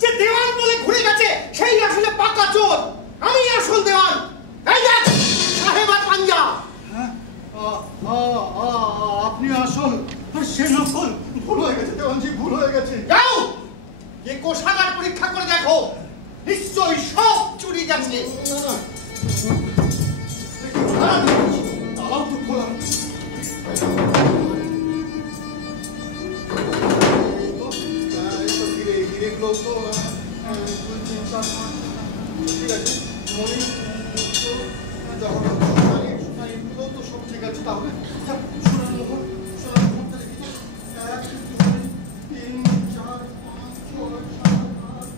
যে দেওয়ান বলে ঘুরে গেছে সেই আসলে পাকা চোর। আমি আসল দেওয়ান। এই দেখ সাহেবার পাঞ্জা। আপনি আসল আর সে নকল। ভুল হয়ে গেছে দেওয়ানজি, ভুল হয়ে গেছে। যাও, যে কোষাগার পরীক্ষা করে দেখো, নিশ্চয়ই সব চুরি যাচ্ছে। তালাও তো খোলা। হিরেগুলো তো ঠিক আছে, মনি এগুলো তো সব ঠিক আছে। তাহলে সোনার মোহর, সোনার মোহরটা দেখি তো। 1, 2, 3, 4, 5, 6, 7, 8,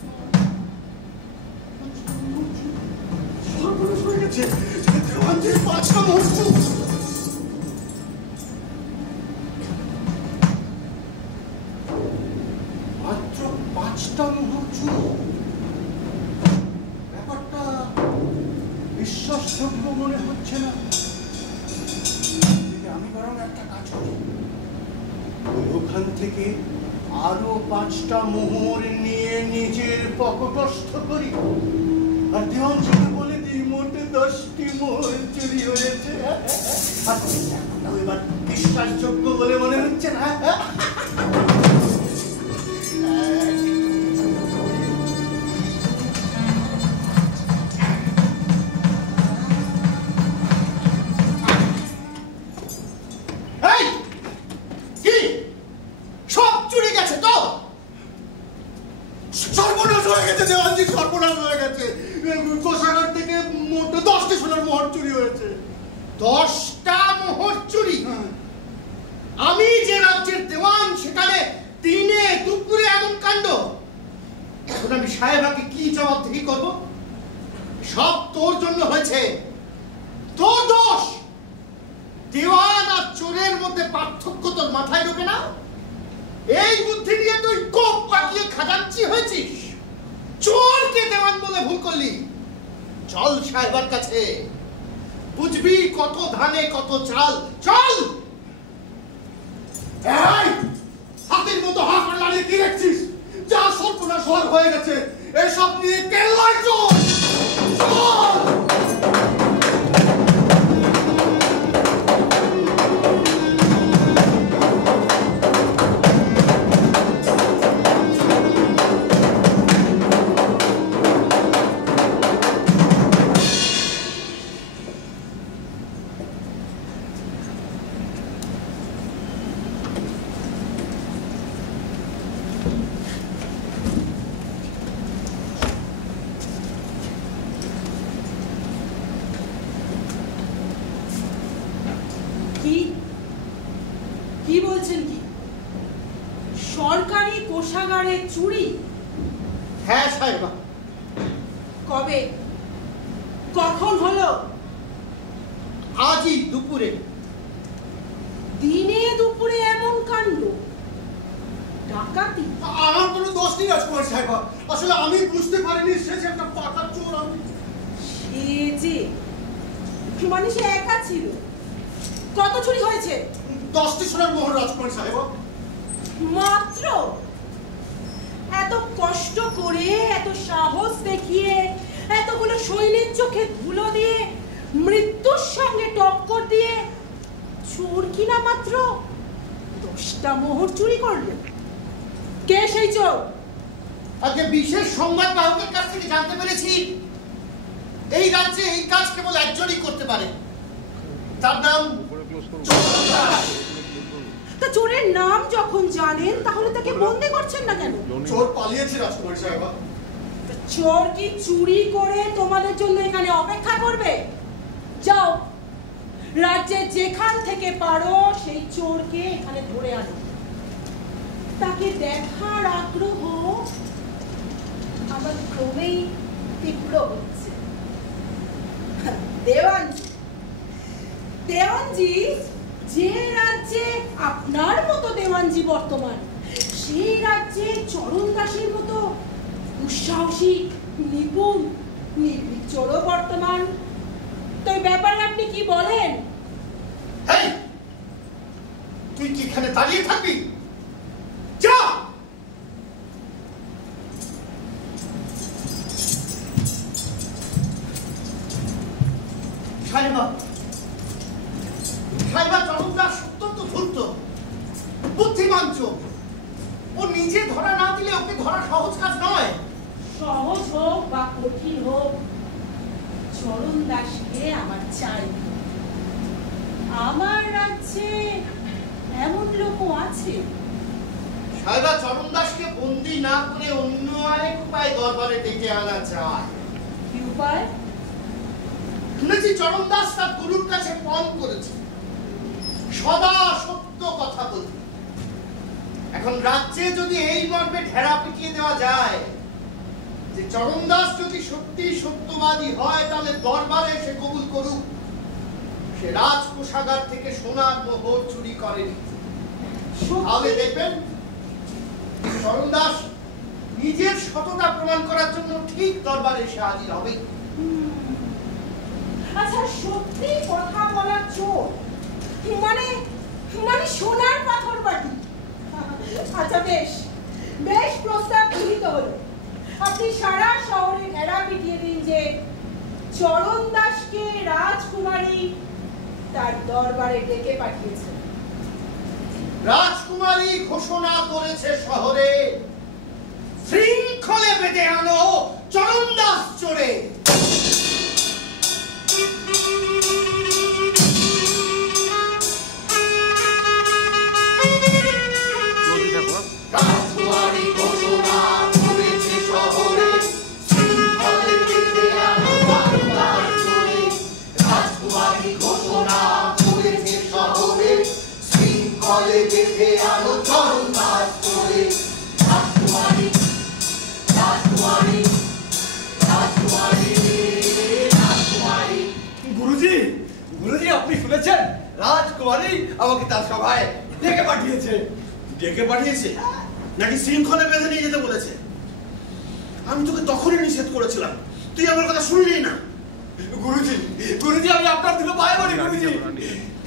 9 হয়ে গেছে। দেওয়ানজির 5টা মোহর। মাত্র 5টা মোহর চুরি। ব্যাপারটা বিশ্বাসযোগ্য মনে হচ্ছে না। আমি বরং একটা কাজ করি, ওখান থেকে আরো 5টা মোহর নিয়ে নিজের পকেটস্থ করি, আর দেওয়ানজিকে বলে দিই মোটে 10টি মোহর চুরি হয়েছে। এবার বিশ্বাসযোগ্য বলে মনে হচ্ছে না? চুরি হয়েছে। 10টা মোহর চুরি? আমি যে রাজ্যের দেওয়ান সেখানে দিনে দুপুরে এমন কাণ্ড। এখন আমি সাহেবাকে কি জবাবদিহি করব? সব তোর জন্য হয়েছে, তোর দোষ। দেওয়ান আর চোরের মধ্যে পার্থক্য তোর মাথায় ঢোকে না? এই বুদ্ধি নিয়ে তুই কোপ পাকিয়ে খাজাঞ্চি হয়েছিস, চোরকে দেওয়ান বলে ভুল করলি। চল সাহেবার কাছে, বুঝবি কত ধানে কত চাল। চল। এই হাতির মতো হাত লাড়িয়ে কি দেখছিস? যা সর্বনাশ হয়ে গেছে, এসব নিয়ে কেল্লায় চল। কি বলছেন? কি সরকারি কোষাগারে চুরি? হ্যাঁ সাহেবা। কবে, কখন হলো? আজই দুপুরে। দিনে দুপুরে এমন কাণ্ড? ডাকাতি? আমার কোনো দোষ নেই রাজকুমার সাহেবা, আসলে আমি বুঝতে পারিনি সে যে একটা পাকা চোর। আমি সে যে মানে সে একা ছিল। কত চুরি হয়েছে? 10টি সোনার মোহর রাজকুমার সাহেবা। মাত্র? এত কষ্ট করে, এত সাহস দেখিয়ে, এতগুলো সৈন্যের চোখে ধুলো দিয়ে, মৃত্যুর সঙ্গে টক্কর দিয়ে চোর কিনা মাত্র 10টা মোহর চুরি করলো? কে সেই চোর? আজকে বিশেষ সংবাদ বাহকের কাছ থেকে জানতে পেরেছি এই রাজ্যে এই কাজ কেবল একজনই করতে পারে, তার নাম তা চোরের নাম যখন জানেন তাহলে তাকে বন্দি করছেন না কেন? চোর পালিয়েছে রাজকুমার সাহেবা। চোর কি চুরি করে তোমাদের জন্য এখানে অপেক্ষা করবে? যাও, রাজ্যে যেখান থেকে পারো সেই চোরকে এখানে ধরে আনো। তাকে দেখার আগ্রহ আমার ক্রমেই তীব্র হচ্ছে। দেওয়ানজি, যে রাজ্যে আপনার মতো দেওয়ানজি বর্তমান, সেই রাজ্যে চরণ দাসের মতো দুঃসাহসী, নিপুণ, নির্ভীক চোরও বর্তমান। তো এই ব্যাপারে আপনি কি বলেন? তুই কি এখানে দাঁড়িয়ে থাকবি? যা। সাহেবা, সাহেবা চরণ দাস অত্যন্ত ধূর্ত, বুদ্ধিমান চোর। ও নিজে ধরা না দিলে ওকে ধরা সহজ কাজ নয়। সহজ হোক বা কঠিন হোক, চরণ দাসকে আমার চাই। আমার রাজ্যে এমন লোকও আছে। সাহেবা, চরণ দাসকে বন্দি না করে অন্য আরেক উপায় দরবারে ডেকে আনা যায়। কি উপায়? শুনেছি চরণ দাস তার গুরুর কাছে পণ করেছে সদা সত্য কথা বলতে। এখন রাজ্যে যদি এই মর্মে ঢেরা পিটিয়ে দেওয়া যায় যে চরণ দাস যদি সত্যি সত্যবাদী হয়, তাহলে দরবারে সে কবুল করুক সে রাজকোষাগার থেকে সোনার মোহর চুরি করেনি। তাহলে দেখবেন চরণ দাস নিজের সততা প্রমাণ করার জন্য ঠিক দরবারে এসে হাজির হবে। আচ্ছা, সত্যি কথা বলার চোর মানে সোনার পাথর বাটি? আচ্ছা, বেশ বেশ প্রস্তাব গৃহীত হলো। আপনি সারা শহরে ঘেরা পিটিয়ে দিন যে চরণ দাসকে রাজকুমারী তার দরবারে ডেকে পাঠিয়েছে। রাজকুমারী ঘোষণা করেছে শহরে শৃঙ্খলে বেঁধে আনো চরণ দাস চোরে। রাজকুমারী ঘোষণা করেছে শহরে শৃঙ্খলে বেঁধে আনো চরণ দাস চোরে। রাজকুমারী আমাকে তার সভায় ডেকে পাঠিয়েছে। ডেকে পাঠিয়েছে নাকি শৃঙ্খলে বেঁধে নিয়ে যেতে বলেছে? আমি তোকে তখনই নিষেধ করেছিলাম, তুই আমার কথা শুনলি না। গুরুজি, গুরুজি আমি আপনার দিকে পায়ে পড়ি গুরুজি।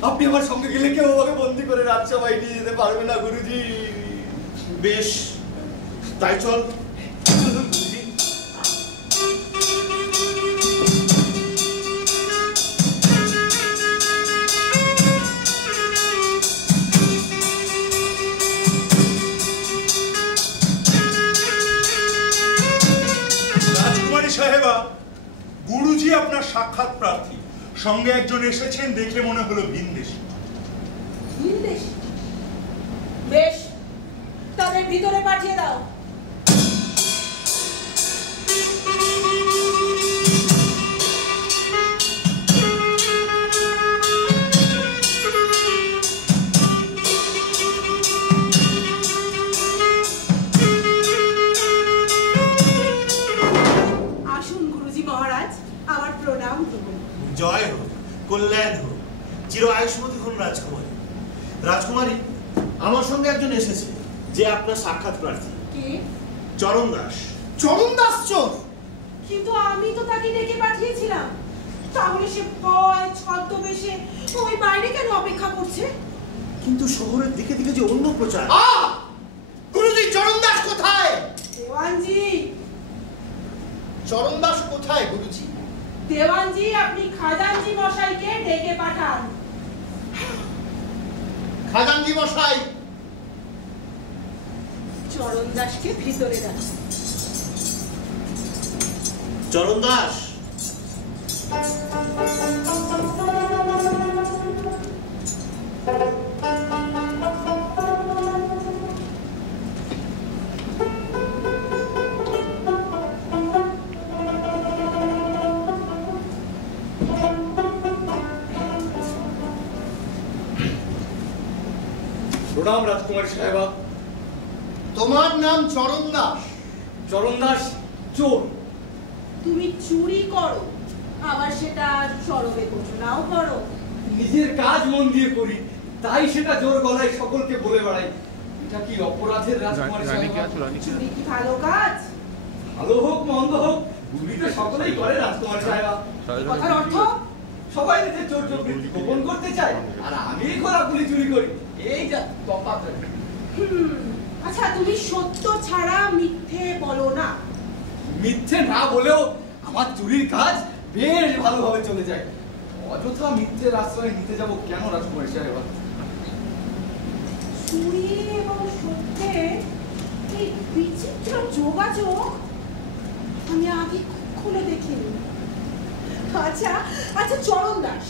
আপনি আমার সঙ্গে গেলে কেউ আমাকে বন্দি করে রাজসভায় নিয়ে যেতে পারবে না গুরুজি। বেশ, তাই চল। রাজকুমারী সাহেবা, গুরুজি আপনার সাক্ষাৎ প্রার্থী। সঙ্গে একজন এসেছেন, দেখে মনে হলো ভিনদেশী। ভিনদেশী? বেশ, তাদের ভিতরে পাঠিয়ে দাও। আসুন গুরুজি মহারাজ, আমার প্রণাম দেবেন। জয় হোক, কল্যাণ হোক, চির আয়ুষ্মতী হন রাজকুমারী। রাজকুমারী, আমার সঙ্গে একজন এসেছে যে আপনার সাক্ষাৎ প্রার্থী। কে? চরণ দাস। চরণ দাস চোর? কিন্তু আমি তো তাকে ডেকে পাঠিয়েছিলাম। তাহলে সে ভয় ছদ্মবেশে ওই বাইরে কেন অপেক্ষা করছে? কিন্তু শহরের দিকে দিকে যে অন্য প্রচার। গুরুজি, চরণ দাস কোথায়? দেওয়ানজি। চরণ দাস কোথায় গুরুজি? দেওয়ানজি, আপনি খাজানজি মশাইকে ডেকে পাঠান। খাজানজি মশাই। চরণ দাসকে ভিতরে ডাক। চরণ দাস। প্রণাম রাজকুমারী সাহেবা। তোমার নাম চরণ দাস? চরণ দাস চোর। তুমি চুরি করো, আবার সেটা সরবে ঘোষণাও করো। নিজের কাজ মন দিয়ে করি, তাই সেটা জোর গলায় সকলকে বলে বেড়াই। এটা কি অপরাধের রাজকুমারী সাহেবা? চুরি কি ভালো কাজ? ভালো হোক মন্দ হোক, চুরি তো সকলেই করে রাজকুমারী সাহেবা। কথার অর্থ? সবাই নিজের চোর চোরবৃত্তি গোপন করতে চায়, আর আমি খোলাখুলি চুরি করি। এই যা তফাৎ। আচ্ছা, তুমি সত্য ছাড়া মিথ্যে বলো না। মিথ্যে না বলেও আমার চুরির কাজ বেশ ভালোভাবে চলে যায়। অযথা মিথ্যের আশ্রয় নিতে যাব কেন রাজকুমারী সাহেবা? চুরি এবং সত্যের এই বিচিত্র যোগাযোগ আমি আগে কখনো দেখিনি। আচ্ছা আচ্ছা চরণ দাস,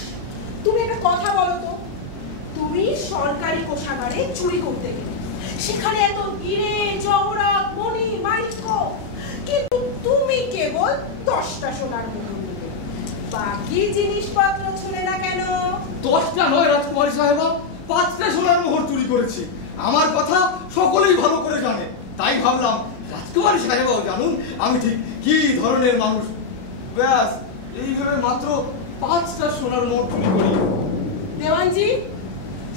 তুমি একটা কথা বলো তো। তুমি সরকারি কোষাগারে চুরি করতে গেলে, সেখানে এত হিরে জহরত মণি মাণিক্য, কিন্তু তুমি কেবল 10টা সোনার মোহর নিলে, বাকি জিনিসপত্র ছিলে না কেন? 10টা নয় রাজকুমারী সাহেবা, 5টা সোনার মোহর চুরি করেছি। আমার কথা সকলেই ভালো করে জানে, তাই ভাবলাম রাজকুমারী সাহেবাও জানুন আমি ঠিক কি ধরনের মানুষ। ব্যাস এইভাবে মাত্র 5টা সোনার মোহর চুরি করি। দেওয়ানজি,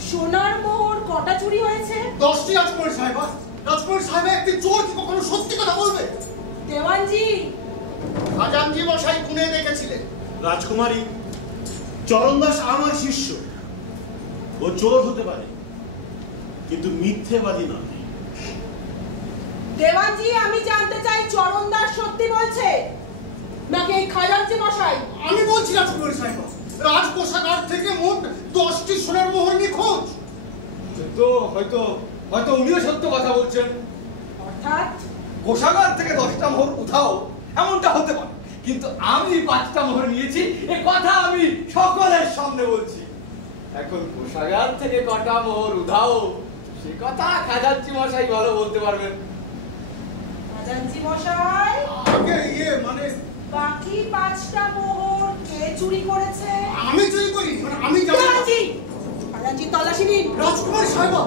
সোনার মোহর কটা চুরি হয়েছে? 10টি রাজকুমারী সাহেবা। রাজকুমারী সাহেবা, একটি চোর কি কখনো সত্যি কথা বলবে? দেওয়ানজি। খাজানজি মশাই গুনে দেখেছিলেন। রাজকুমারী, চরণ দাস আমার শিষ্য। ও চোর হতে পারে, কিন্তু মিথ্যেবাদী নয়। দেওয়ানজি, আমি জানতে চাই চরণ দাস সত্যি বলছে নাকি এই খাজানজি মশাই? আমি বলছি রাজকুমারী সাহেবা, রাজকোষাগার থেকে মোট 10টি সোনার মোহর নিখোঁজ। তো হয়তো উনিও সত্য কথা বলছেন। অর্থাৎ কোষাগার থেকে 10টা মোহর উঠাও এমনটা হতে পারে, কিন্তু আমি 5টা মোহর নিয়েছি এ কথা আমি সকলের সামনে বলছি। এখন কোষাগার থেকে কটা মোহর উঠাও সে কথা খাজানজি মশাই ভালো বলতে পারবেন। খাজানজি মশাই, আগে মানে বাকি 5টা মোহর কে চুরি করেছে? আমি চুরি করি? মানে আমি জানি না। খাজানজি তল্লাশি নিন। রাজকুমারী সাহেবা,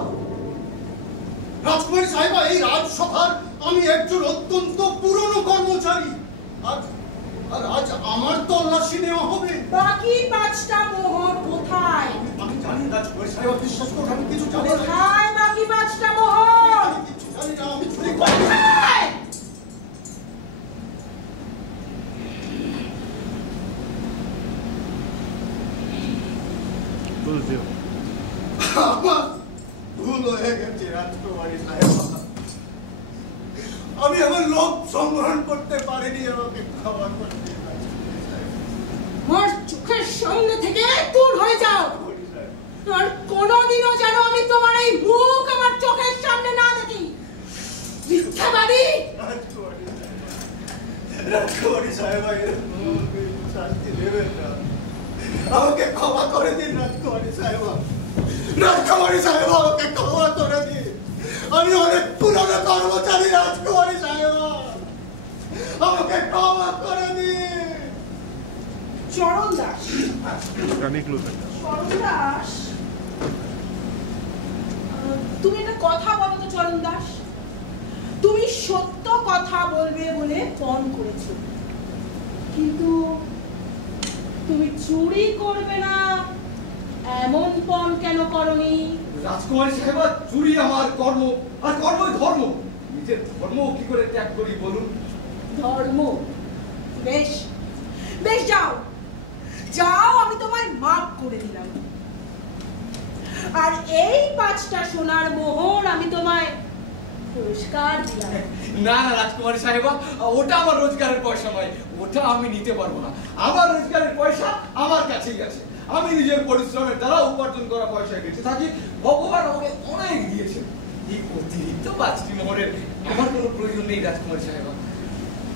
রাজকুমারী সাহেবা, এই রাজসভার আমি একজন অত্যন্ত পুরনো কর্মচারী। আর আজ আমার তল্লাশি নেওয়া হবে। বাকি 5টা মোহর কোথায়? আমি জানি না রাজকুমারী সাহেব, বিশ্বাস করুন আমি কিছু জানি না। কোথায় বাকি 5টা মোহর? আমি কিছু জানি না, আমি চুরি করিনি। আমার ভুল হয়ে গেছে রাজকুমারী সাহেব। আমি আমার লোভ সংগ্রহণ করতে পারিনি, আমাকে ক্ষমা করতে। আমার চোখের সামনে থেকে দূর হয়ে যাও। আর কোনোদিনও যেন আমি তোমার এই মুখ আমার চোখের সামনে না দেখি। মিথ্যাবাদী! রাজকুমারী সাহেব, শাস্তি দেবেন না, আমাকে ক্ষমা করে দিন। রাজকুমারী সাহেব, রাজকুমারী সাহেব, আমাকে ক্ষমা করে দিন। আমি অনেক পুরনো কর্মচারী। রাজকুমারী সাহেব, আমাকে ক্ষমা করে দিন। চরণ দাস, কানে ক্লোজ চরণ দাস, তুমি একটা কথা বলো তো চরণ দাস। তুমি সত্য কথা বলবে বলে পণ করেছো, কিন্তু তুমি চুরি করবে না এমন পণ কেন করনি? রাজকুমারী সাহেব, চুরি আমার কর্ম, আর কর্মই ধর্ম। নিজের ধর্ম কি করে ত্যাগ করি বলুন? ধর্ম? বেশ বেশ, যাও যাও, আমি তোমায় মাফ করে দিলাম। আর এই 5টা সোনার মোহর আমি তোমায় পুরস্কার দিলাম। না না রাজকুমারী সাহেবা, ওটা আমার রোজগারের পয়সা নয়, ওটা আমি নিতে পারবো না। আমার রোজগারের পয়সা আমার কাছেই আছে। আমি নিজের পরিশ্রমের দ্বারা উপার্জন করা পয়সা বেঁচে থাকি। ভগবান আমাকে অনেক দিয়েছেন। এই অতিরিক্ত 5টি মোহরের আমার কোনো প্রয়োজন নেই রাজকুমারী সাহেবা।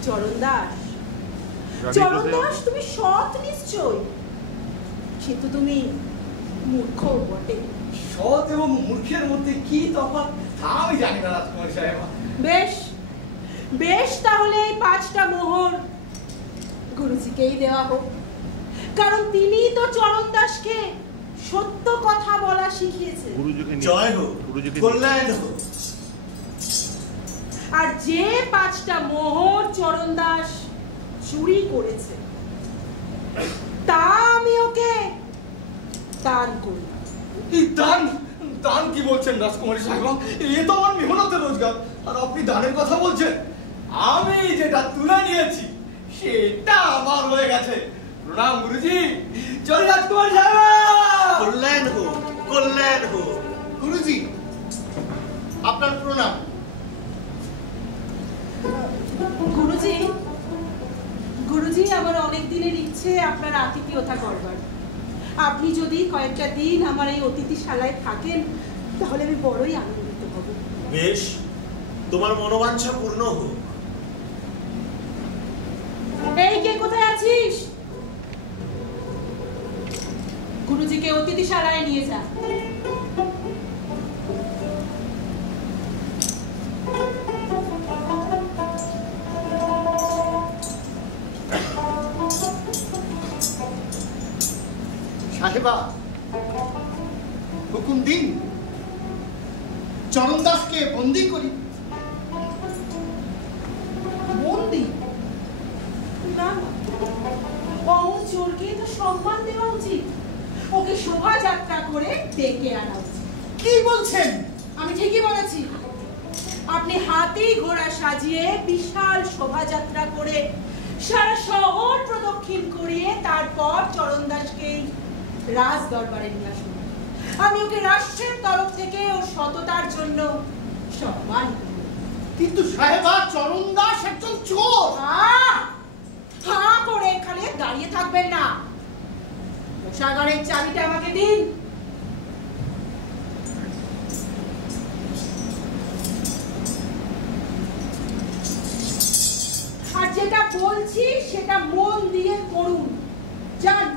চরণ দাস, চরণ দাস, তুমি সৎ নিশ্চয়, কিন্তু তুমি মূর্খ বটে। সৎ এবং মূর্খের মধ্যে কি তফাৎ তা আমি জানি না রাজকুমারী সাহেবা। বেশ বেশ, তাহলে এই 5টা মোহর গুরুজিকেই দেওয়া হোক, কারণ তিনি তো চরণ দাসকে সত্য কথা বলা শিখিয়েছে। গুরুজিকে জয় হোক, কল্যাণ হোক। আর যে 5টা মোহর চরণ দাস চুরি করেছে তা আমি ওকে দান করলাম। দান? দান কি বলছেন রাজকুমারী সাহেবা? এ তো আমার মেহনতের রোজগার, আর আপনি দানের কথা বলছেন? আমি যেটা তুলে নিয়েছি সেটা আমার হয়ে গেছে। প্রণাম গুরুজি। চল রাজকুমারী সাহেবা। কল্যাণ হোক, কল্যাণ হোক। গুরুজি, আপনার প্রণাম। গুরুজি, গুরুজি, আমার অনেক দিনের ইচ্ছে আপনার আতিথেয়তা করবার। আপনি যদি কয়েকটা দিন আমার এই অতিথিশালায় থাকেন তাহলে আমি বড়ই আনন্দিত হব। বেশ, তোমার মনোবাঞ্ছা পূর্ণ হোক। এই, কে কোথায় আছিস? গুরুজিকে অতিথিশালায় নিয়ে যা। সাহেবা, হুকুম দিন, চরণ দাসকে বন্দী করি। বন্দী? না না, অমন চোরকে তো সম্মান দেওয়া উচিত। ওকে শোভাযাত্রা করে ডেকে আনা উচিত। কি বলছেন? আমি ঠিকই বলেছি। আপনি হাতি ঘোড়া সাজিয়ে বিশাল শোভাযাত্রা করে সারা শহর প্রদক্ষিণ করিয়ে তারপর চরণ দাসকে রাজ দরবারে নিয়ে আসুন। আমি ওকে রাষ্ট্রের তরফ থেকে ওর সততার জন্য সম্মান করব। কিন্তু সাহেবা, চরণ দাস একজন চোর। হাঁ করে এখানে দাঁড়িয়ে থাকবেন না। কোষাগারের চাবিটা আমাকে দিন। আর যেটা বলছি সেটা মন দিয়ে করুন। যান।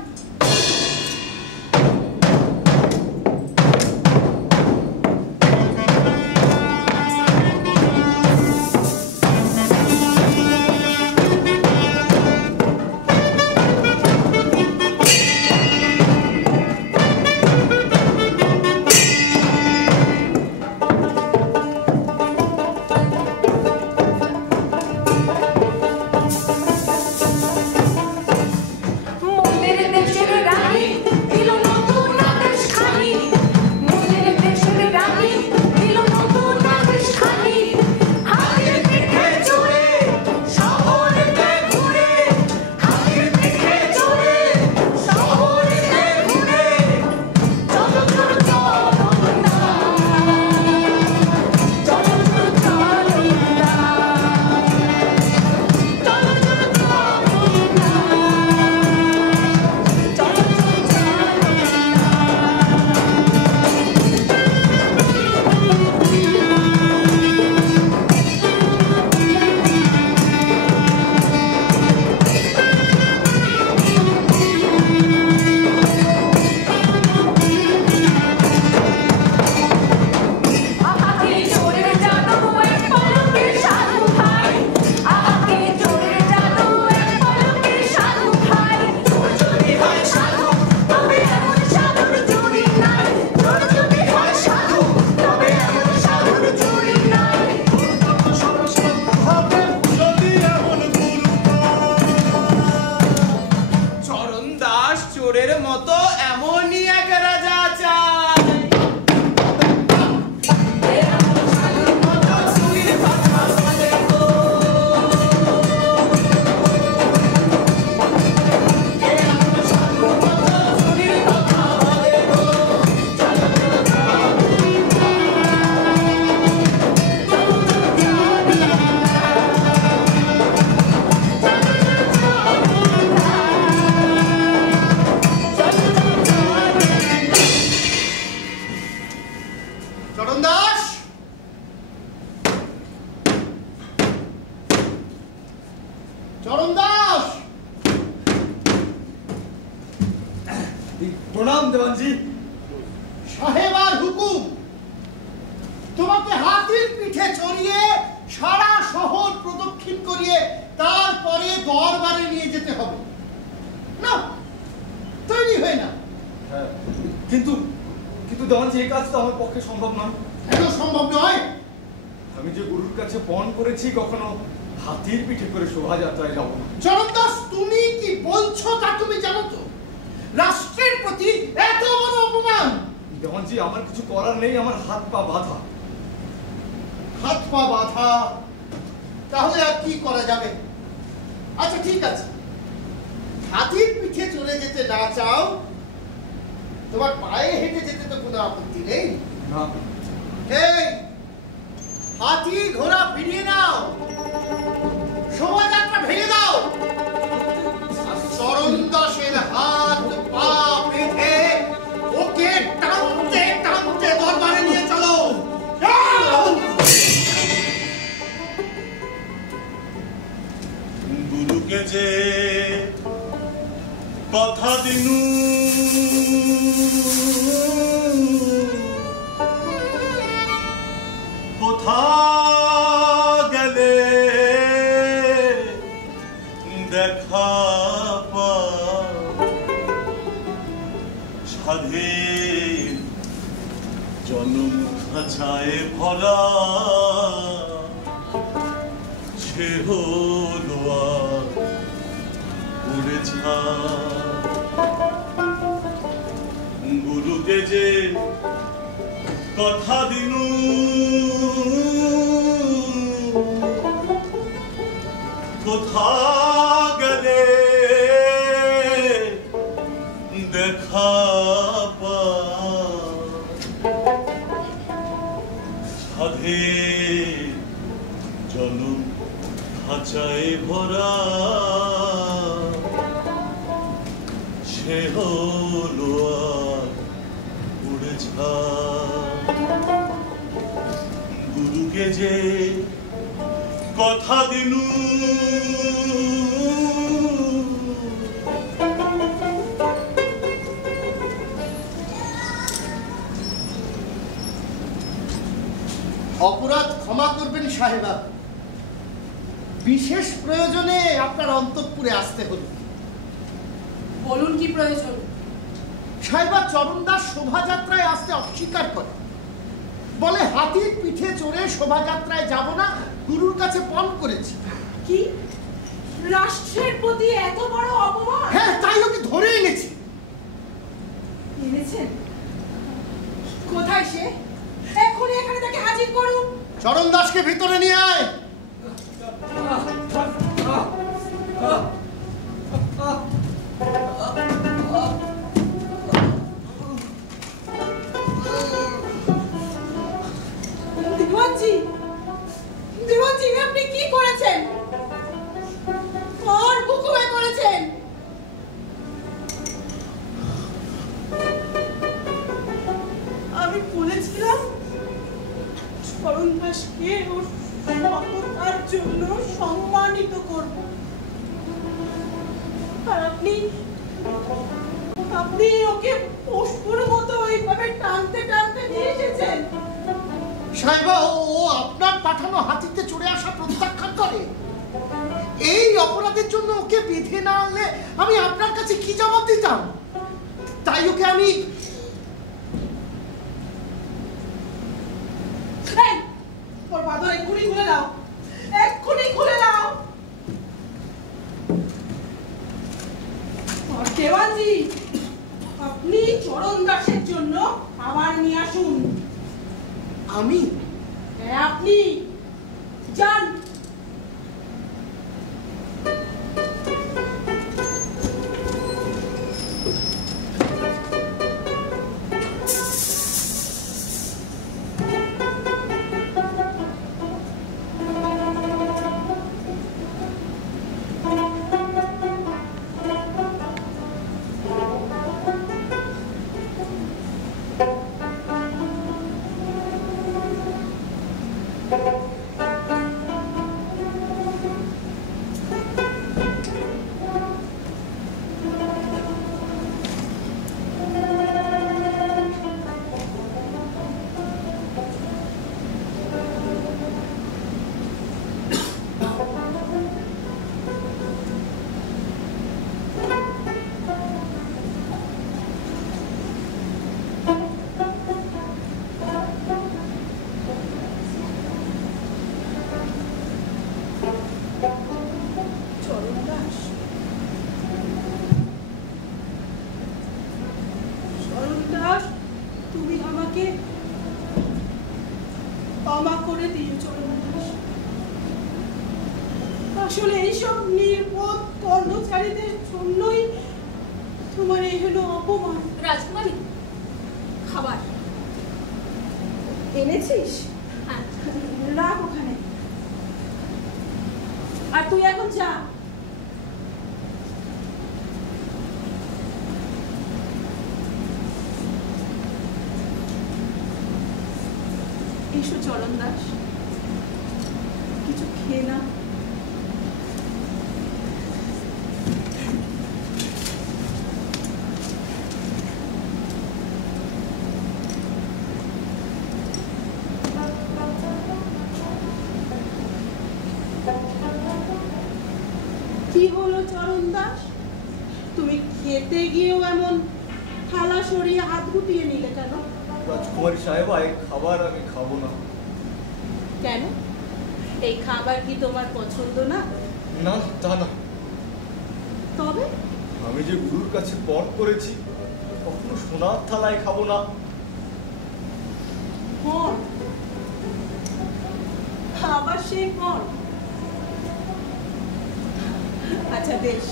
চরণ দাস, প্রণাম দেওয়ানজি। সাহেবার হুকুম, তোমাকে হাতির পিঠে চড়িয়ে সারা শহর প্রদক্ষিণ করিয়ে তারপরে দরবারে নিয়ে যেতে হবে। না, তৈরি হয়ে না। হ্যাঁ, কিন্তু কিন্তু দেওয়ানজি এই কাজ তো আমার পক্ষে সম্ভব নয়। কেন সম্ভব নয়? আমি যে গুরুর কাছে পণ করেছি কখনো হাতির পিঠে করে শোভাযাত্রায় যাব না। চরণ দাস, তুমি কি বলছো তা তুমি জানো তো? রাষ্ট্রের প্রতি এত বড় অপমান! দেওয়ানজি, আমার কিছু করার নেই, আমার হাত পা বাঁধা। হাত পা বাঁধা? তাহলে আর কি করা যাবে? আচ্ছা ঠিক আছে, হাতির পিঠে চলে যেতে না চাও, তোমার পায়ে হেঁটে যেতে তো কোনো আপত্তি নেই। না, এই হাতি ঘোড়া ফিরিয়ে নাও, শোভাযাত্রা ভেঙে দাও, আর চরণ দাসের হাত পা বেঁধে ওকে টানতে টানতে দরবারে নিয়ে চলো। গুরুকে যে কথা দিনু কোথা গেলে দেখা স্বাধীন জনম খাঁচায় ভরা সে হলো উড়ে ছা। গুরুকে যে কথা দিনু কোথা গেলে দেখা স্বাধীন জনম খাঁচায় ভরা সে হলো উড়ে ছা। গুরুকে যে কথা দিনু অপরাধ ক্ষমা করবেন সাহেবা, বিশেষ প্রয়োজনে আপনার অন্তঃপুরে আসতে হলো। বলুন কি প্রয়োজন? সাহেবা, চরণ দাস শোভাযাত্রায় আসতে অস্বীকার করে, বলে হাতির পিঠে চড়ে শোভাযাত্রায় যাব না, গুরুর কাছে পণ করেছি। কি? রাষ্ট্রের প্রতি এত বড় অপমান? হ্যাঁ, তাই ওকে ধরে এনেছি। এনেছেন? কোথায় সে? এখনই এখানে তাকে হাজির করুন। চরণ দাসকে ভিতরে নিয়ে আয়। দেওয়ানজি, আপনি কি করেছেন? কার হুকুমে করেছেন? আমি বলেছিলাম চরণ দাসকে ওর সততার জন্য সম্মানিত করব, আর আপনি ওকে পশুর মতো এইভাবে টানতে টানতে নিয়ে এসেছেন। সাহেবা, ও আপনার পাঠানো হাতিতে চড়ে আসা প্রত্যাখ্যান করে। এই অপরাধের জন্য ওকে বেঁধে না আনলে আমি আপনার কাছে কি জবাব দিতাম? তাই ওকে আমি ওর বাঁধন এক্ষুনি খুলে দাও, এক্ষুনি খুলে দাও। দেওয়ানজি, আপনি চরণ দাসের জন্য আবার নিয়ে আসুন। আমি? হ্যাঁ, আপনি যান। Thank you. আসলে এইসব নির্বোধ কর্মচারীদের জন্যই তোমার এই হলো অপমান। রাজকুমারী, খাবার এনেছিস? হ্যাঁ। রাখ ওখানে, আর তুই এখন যা। এসো চরণ দাস, কিছু খেয়ে না। কি হলো চরণ দাস, তুমি খেতে গিয়েও এমন থালা সরিয়ে হাত গুটিয়ে নিলে কেন? রাজকুমারী সাহেব, এই খাবার আমি খাবো না। কেন? এই খাবার কি তোমার পছন্দ না? না, তা না। তবে আমি যে গুরুর কাছে পণ করেছি, কখনো সোনার থালায় খাবো না। হন, আবার সেই হন। আচ্ছা বেশ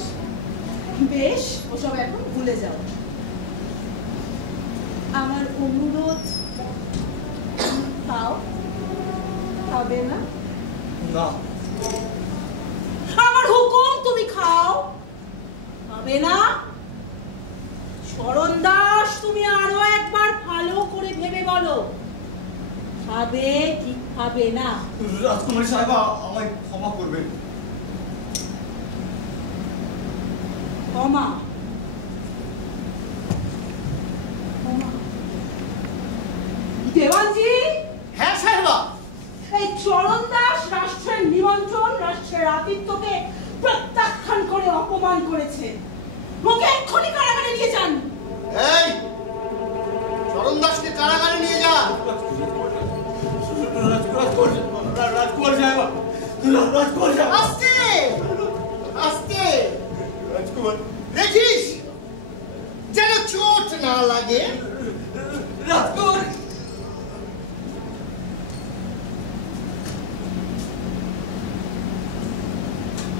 বেশ, ওসব এখন ভুলে যাও। আমার অনুরোধ খাও, খাবে না? না। আমার হুকুম, তুমি খাও, খাবে না? শরণ দাস, তুমি আরো একবার ভালো করে ভেবে বলো, খাবে কি খাবে না? রাজকুমারী সাহেব, আমায় ক্ষমা করবেন। ক্ষমা? ক্ষমা? দেওয়ানজি। হ্যাঁ সাহেবা। এই চরণ দাস রাষ্ট্রের নিমন্ত্রণ, রাষ্ট্রের আতিথ্যকে প্রত্যাখ্যান করে অপমান করেছে। ওকে এক্ষুনি কারাগারে নিয়ে যান। এই চরণ দাসকে কারাগারে নিয়ে যা। রাজকুমারী সাহেব, রাজকুমারী সাহেব, আস্তে আস্তে। রাজকুমার, দেখিস যেন চোট না লাগে। রাজকুমার।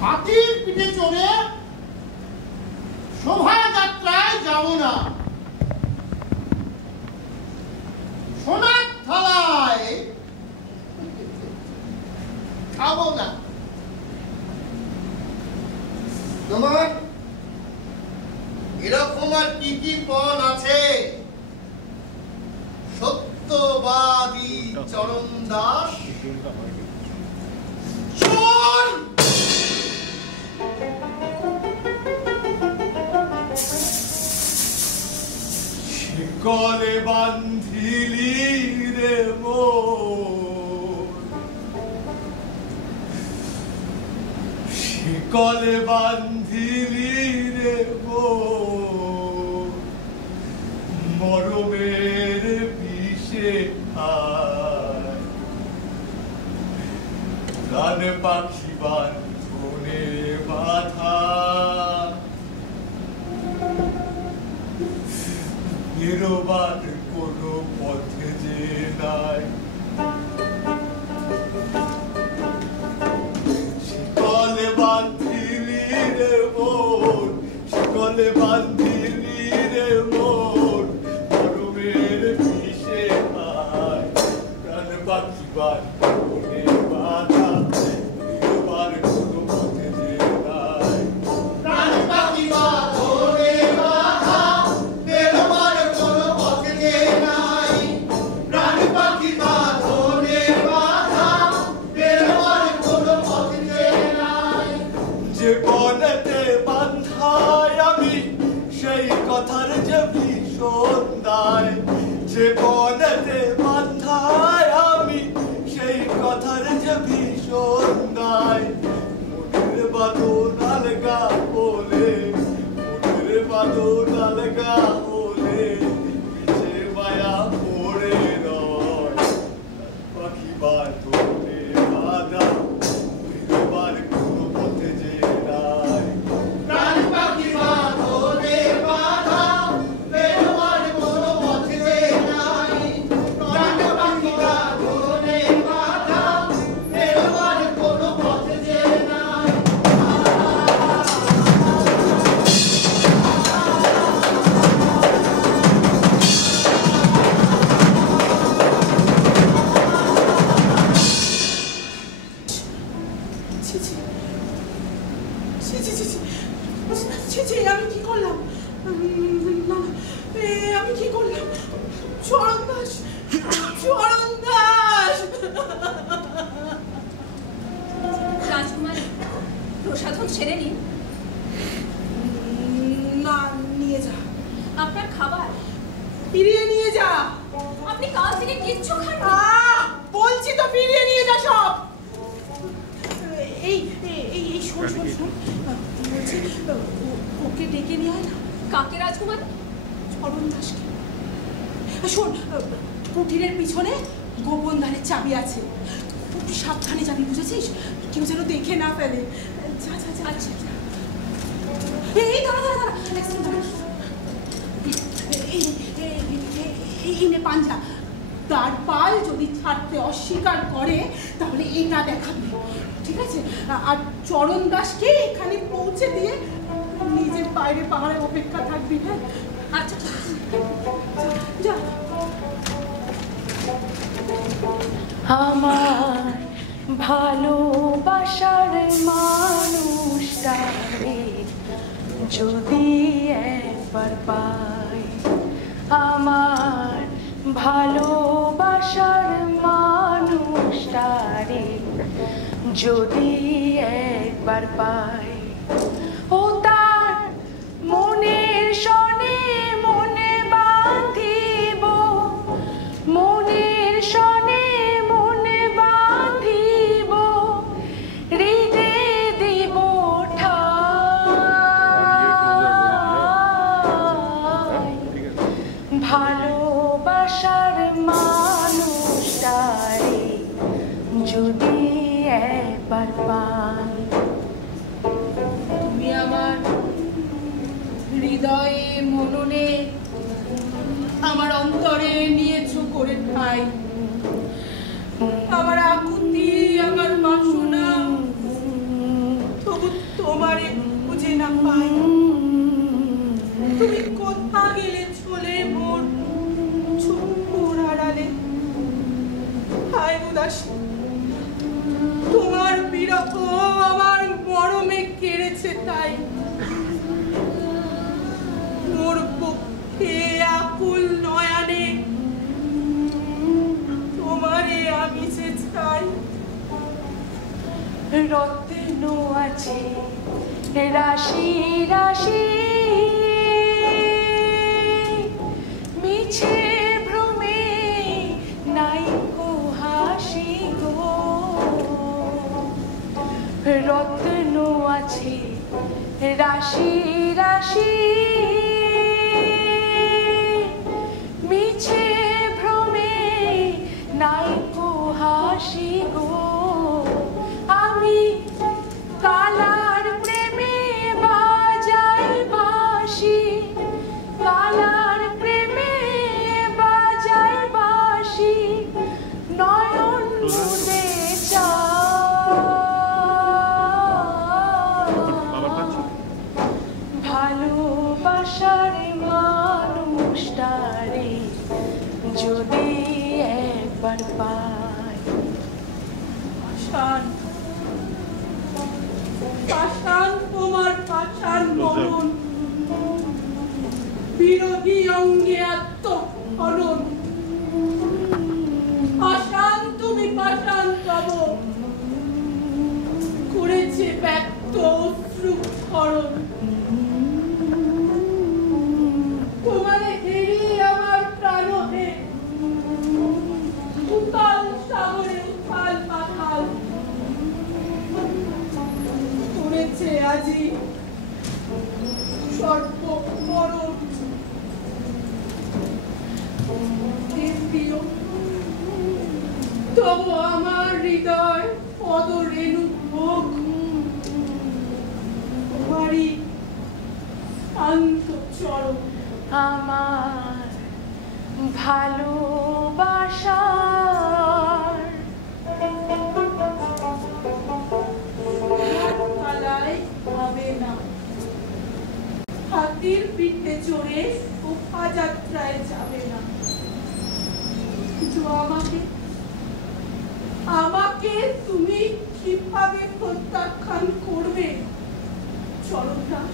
হাতির পিঠে চড়ে শোভাযাত্রায় যাব না, সোনার থালায় খাবো না। তোমার এরকম আর কি কি পণ আছে? সত্যবাদী চরণ দাস চোর। শিকলে বান্ধিলি রে মোর, শিকলে বান্ধিলি রে মোর, মরমের বিষে খায়, প্রাণ পাখি বাঁধনে বাঁধা, নিরবাদ কোনো পথে যে নাই, শিকলে বান্ধিলি রে মোর, শিকলে বান্ধিলি রে মোর, মরমের বিষে খায়, প্রাণ পাখি বাঁধনে বাঁধা, নিরবাদ কোনো পথে যে নাই, প্রাণ পাখি বাঁধনে বাঁধা, বেরোবার কোনো পথে যে নাই। প্রাণ পাখি বাঁধনে বাঁধা, বেরোবার কোনো পথে যে নাই। যে বনেতে বান্ধায় আমি সেই কথার যে ভীষণ দায়, যে বনেতে বান্ধায় আমি সেই কথার যে ভীষণ দায়, মনের বাদন আলগা বলে, মনের বাদন আলগা বলে, পিছে মায়া পড়ে নয়, পাখি বাঁধনে বাঁধা, বেরোবার কোনো পথে যে নাই, প্রাণ পাখি বাঁধনে বাঁধা, বেরোবার কোনো পথে যে নাই। প্রাণ পাখি বাঁধনে বাঁধা, বেরোবার কোনো পথে যে ছি ছি ছি ছি ছি ছি ছি, আমি কি করলাম? না আমি কি করলাম? চরণ দাস, চরণ দাস! রাজকুমারী, প্রসাধন সেরে নিন। না, নিয়ে যা। আপনার খাবার ফিরিয়ে নিয়ে যা। আপনি কাল থেকে কিচ্ছু খান। বলছি তো ফিরিয়ে নিয়ে যা সব। এই এই এই শোন শোন শোন, বলছি ওকে ডেকে নিয়ে আয় না। কাকে রাজকুমারী? চরণ দাসকে। শোন, কুঠিরের পিছনে গোপন দ্বারের চাবি আছে, একটু সাবধানে যাবি, বুঝেছিস? কেউ যেন দেখে না ফেলে। যা যা যা। আচ্ছা। এই দাঁড়া দাঁড়া দাঁড়া, এই নে পাঞ্জা। তার পাল যদি ছাড়তে অস্বীকার করে তাহলে এটা দেখাবি, ঠিক আছে? আর চরণ দাসকে এখানে পৌঁছে দিয়ে নিজের বাইরে পাহাড়ে অপেক্ষা থাকবি। হ্যাঁ, আচ্ছা যা। আমার ভালোবাসার মানুষটারে যদি একবার পাই, আমার ভালোবাসার মানুষটারে যদি একবার পাই, ও তার মনের সনে মনে বাঁধিব, মনের সনে মনে বাঁধিব, হৃদে দিব ঠাই, ভালোবাসার মানুষটারে যদি একবার পাই। তুমি আমার হৃদয়ে মননে আমার অন্তরে নিয়েছো করে ঠাই, আমার আকুতি আমার বাসনা তবু তোমারে খুঁজে না পাই। তুমি কোথা গেলে চলে মোর চুপুর আড়ালে, হায় উদাসী তোমার বিরহ আমার মরমে কেড়েছে, তাই মোর পক্ষে আকুল নয়নে তোমারে আমি যে চাই। রত্ন আছে রাশি রাশি, মিছে ভ্রমে নাই কো হাসি গো, রত্ন আছে রাশি রাশি, মিছে ভ্রমে নাই কো হাসি গো, আমি কালার প্রেমে বাজাই বাঁশি, কালার প্রেমে বাজাই বাঁশি, নয়ন মুদে ভালোবাসার মানুষটারে যদি একবার পাই। পাষাণ পাষাণ তোমার পাষাণ মরণ, বিরোধী অঙ্গে আত্মহরণ। পাষাণ তুমি পাষাণ তব করেছে ব্যক্ত অশ্রু ক্ষরণ। তোমারে হেরি আমার প্রাণ হে, উতাল সাগরে উথাল পাতাল করেছে আজি সর্বমরণ। তবু আমার হৃদয় পদরেণু ভোগ, তোমারই শান্ত চরণ। আমার ভালোবাসার থালায় হবে না, হাতির পিঠে চড়ে শোভাযাত্রায় যাবে না। কিন্তু আমাকে তুমি কিভাবে প্রত্যাখ্যান করবে? চরণ দাস,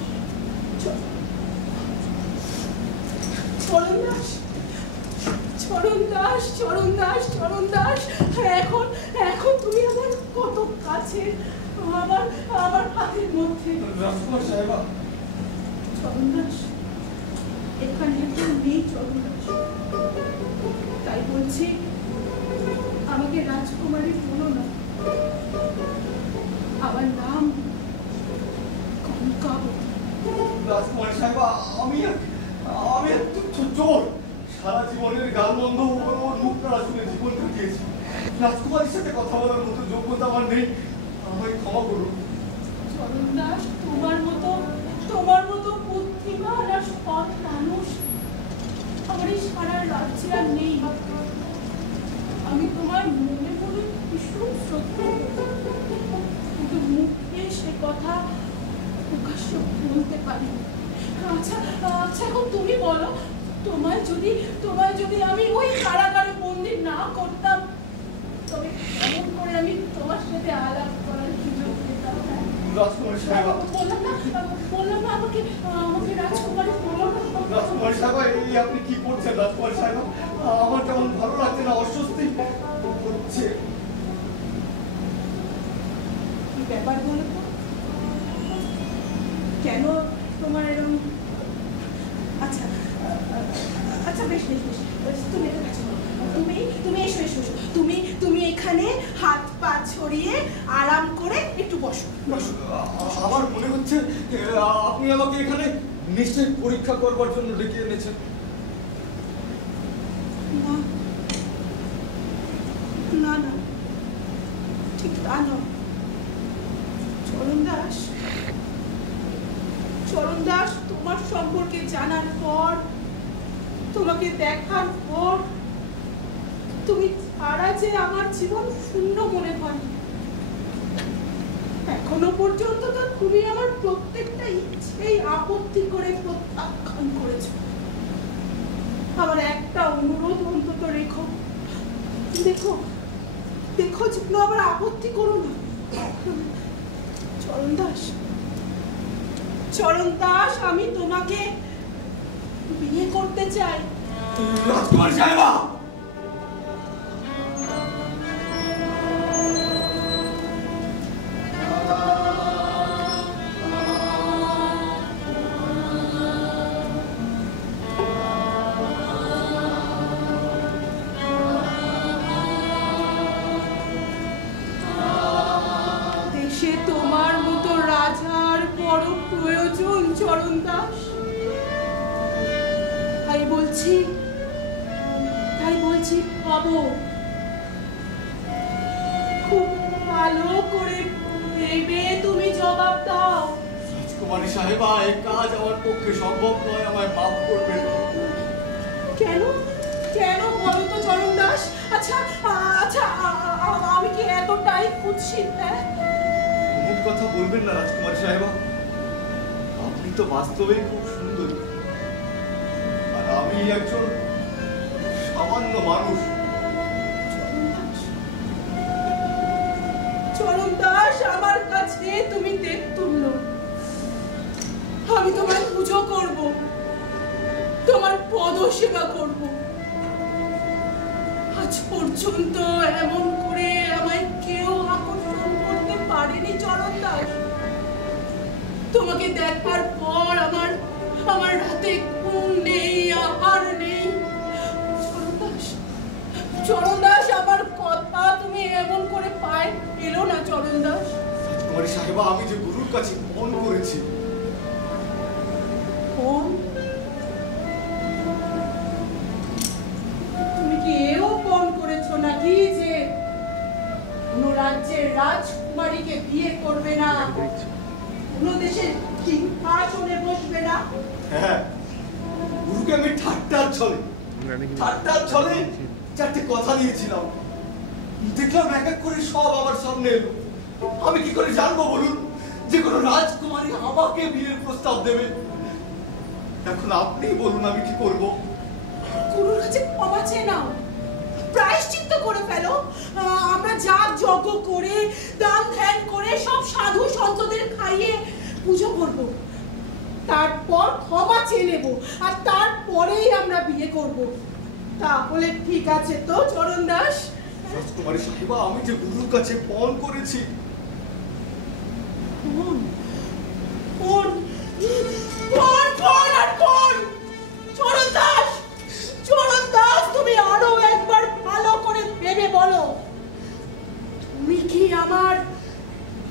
চরণ দাস, চরণ দাস, চরণ দাস, চরণ দাস, এখন এখন তুমি আমার কত কাছে, আমার আমার হাতের মধ্যে। রাজকুমার সাহেবা, চরণ দাস, এখানে একজন নেই চরণ দাস, তাই বলছি আমাকে রাজকুমারী বলো না, আমার নাম কনকাবতী। রাজকুমার সাহেবা, আমি আমি চোর, সারা জীবনের গালমন্দ ওর মুখ তারা শুনে জীবন কাটিয়েছি। রাজকুমারীর সাথে কথা বলার মতো যোগ্যতা আমার নেই, আমায় ক্ষমা করুন। চরণ দাস, তোমার মতো বুদ্ধিমান আর সৎ মানুষ আমার এই সারা রাজ্যে আর নেই। আমি তোমার মনে মনে ভীষণ শ্রদ্ধা করি, কিন্তু মুখে সে কথা প্রকাশ্য বলতে পারি। আচ্ছা আচ্ছা, এখন তুমি বলো, তোমায় যদি আমি ওই কারাগারে বন্দি না করতাম, তবে কেমন করে আমি তোমার সাথে আলাপ করার সুযোগ পেতাম? রাজকুমার সাহেবা, বললাম না আমাকে রাজকুমারী বলো না। রাজকুমার সাহেবা, এই আপনি কি করছেন? রাজকুমার সাহেবা, আমার তেমন ভালো লাগছে না, অস্বস্তি হচ্ছে। কি ব্যাপার বলো তো? কেন তোমার এরকম? আচ্ছা আচ্ছা, বেশ বেশ বেশ, তুমি এটা কাছে বলো, তুমি এসো এসো এসো, তুমি এখানে হাত পা ছড়িয়ে আরাম করে একটু বসো বসো। আমার মনে হচ্ছে আপনি আমাকে এখানে নিশ্চয়ই পরীক্ষা করবার জন্য ডেকে এনেছেন। না না না, ঠিক তা নয়। চরণ দাস, তোমার সম্পর্কে জানার পর, তোমাকে দেখার পর, তুমি ছাড়া যে আমার জীবন শূন্য মনে হয়। এখনো পর্যন্ত তো তুমি আমার প্রত্যেকটা ইচ্ছেই আপত্তি করে প্রত্যাখ্যান করেছো। আমার একটা অনুরোধ অন্তত রেখো, দেখো যেন আবার আপত্তি করো না। চরণ দাস, আমি তোমাকে বিয়ে করতে চাই। রাজকুমার সাহেবা, দেশে তোমার মতো রাজার বড় প্রয়োজন চরণ দাস। তাই বলছি পাবো। খুব ভালো করে ভেবে তুমি জবাব দাও। রাজকুমারী সাহেবা, এই কাজ আমার পক্ষে সম্ভব নয়, আমায় মাফ করবেন। কেন বলো তো চরণ দাস? আচ্ছা আচ্ছা, আমি কি এতটাই কুৎসিত? হ্যাঁ, অমুক কথা বলবেন না রাজকুমারী সাহেবা, আপনি তো বাস্তবেই খুব সুন্দর, আর আমি একজন সামান্য মানুষ। চরণ দাস, আমার কাছে তুমি দেবতুল্য। আমি তোমার পুজো করব, তোমার পদ সেবা করব। আজ পর্যন্ত এমন করে আমায় কেউ আকর্ষণ করতে পারেনি চরণ দাস। তোমাকে দেখার পর আমার রাতে ঘুম নেই, আহার নেই। চরণ দাস, আমার কথা তুমি এমন করে পায় এলো না চরণ দাস। রাজকুমারী সাহেবা, আমি যে গুরুর কাছে ফোন করেছি। ফোন? তুমি কি এও ফোন করেছো নাকি যে কোন রাজ্যের রাজকুমারীকে বিয়ে করবে না, কোন দেশের সিংহাসনে বসবে না? হ্যাঁ, গুরুকে আমি ঠাট্টার ছলে চারটে কথা দিয়েছিলাম। দেখলাম এক এক করে সব আমার সামনে এলো। আমি কি করে জানবো বলুন যে কোনো রাজকুমারী আমাকে বিয়ের প্রস্তাব দেবে? এখন আপনি বলুন আমি কি করব? গুরুর কাছে ক্ষমা চেয়ে নাও, প্রায়শ্চিত্ত করে ফেলো। আমরা যা যজ্ঞ করে দান খাইয়ে পুজো করব, তারপর ক্ষমা চেয়ে নেব, আর তারপরেই আমরা বিয়ে করব। তাহলে ঠিক আছে তো চরণ দাস? রাজকুমারী সাহেবা, আমি যে গুরুর কাছে পণ করেছি। চরণ দাস, তুমি আরো একবার ভালো করে ভেবে বলো, তুমি কি আমার